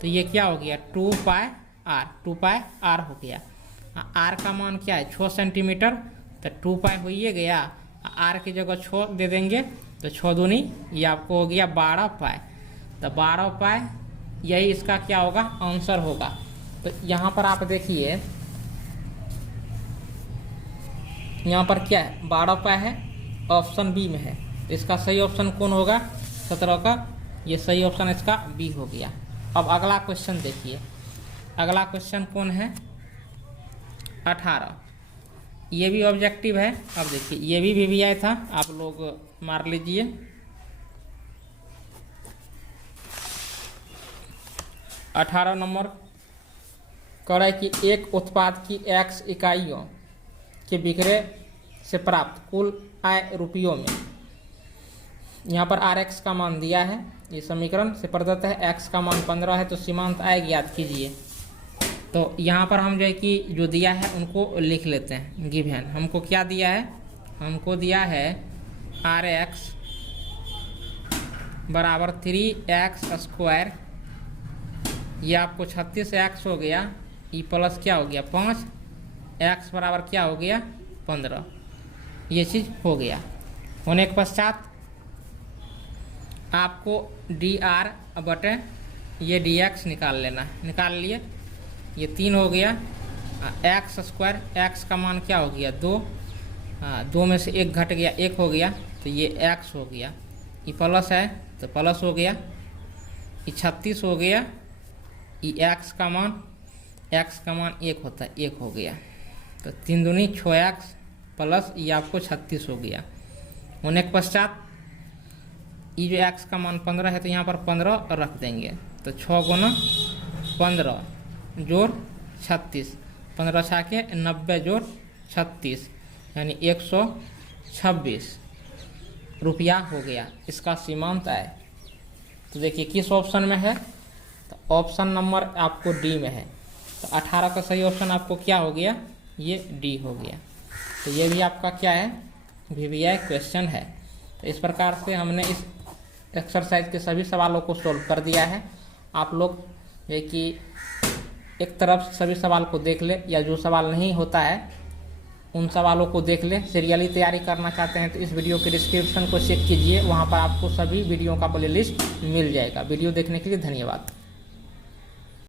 तो ये क्या हो गया 2 पाई r हो गया। r का मान क्या है 6 सेंटीमीटर तो 2 पाई हो ही गया। r की जगह 6 दे देंगे तो 6 दूनी ये आपको हो गया 12 पाई। तो 12 पाई यही इसका क्या होगा आंसर होगा। तो यहाँ पर आप देखिए यहाँ पर क्या है 12 पाई है, ऑप्शन बी में है। तो इसका सही ऑप्शन कौन होगा 17 का, ये सही ऑप्शन इसका बी हो गया। अब अगला क्वेश्चन देखिए, अगला क्वेश्चन कौन है 18। ये भी ऑब्जेक्टिव है। अब देखिए ये भी आया था, आप लोग मार लीजिए। अठारह नंबर कह रहा है कि एक उत्पाद की x इकाइयों के विक्रय से प्राप्त कुल आय रुपयों में, यहाँ पर rx का मान दिया है, ये समीकरण से प्रदत्त है। x का मान 15 है तो सीमांत आय ज्ञात कीजिए। तो यहाँ पर हम जो है कि जो दिया है उनको लिख लेते हैं। गिवन हमको क्या दिया है, हमको दिया है rx बराबर 3x स्क्वायर, ये आपको 36x हो गया। ई प्लस क्या हो गया 5, x बराबर क्या हो गया 15, ये चीज़ हो गया। होने के पश्चात आपको dr बटे ये dx निकाल लेना है। निकाल लिए, ये 3 हो गया। x स्क्वायर, x का मान क्या हो गया 2, 2 में से 1 घट गया 1 हो गया तो ये x हो गया। ये प्लस है तो प्लस हो गया। ये 36 हो गया, एक्स का मान 1 होता है, 1 हो गया। तो 3 दूनी 6x प्लस ये आपको 36 हो गया। होने के पश्चात ये जो x का मान 15 है तो यहाँ पर 15 रख देंगे। तो 6 गुना 15 जोड़ 36, 15 छा के 90 जोड़ 36 यानी 126 रुपया हो गया। इसका सीमांत आय। तो देखिए किस ऑप्शन में है, तो ऑप्शन नंबर आपको डी में है। तो 18 का सही ऑप्शन आपको क्या हो गया, ये डी हो गया। तो ये भी आपका क्या है, VVI क्वेश्चन है। तो इस प्रकार से हमने इस एक्सरसाइज के सभी सवालों को सोल्व कर दिया है। आप लोग ये कि एक तरफ सभी सवाल को देख ले, या जो सवाल नहीं होता है उन सवालों को देख ले। सीरियली तैयारी करना चाहते हैं तो इस वीडियो के डिस्क्रिप्शन को चेक कीजिए, वहाँ पर आपको सभी वीडियो का प्लेलिस्ट मिल जाएगा। वीडियो देखने के लिए धन्यवाद।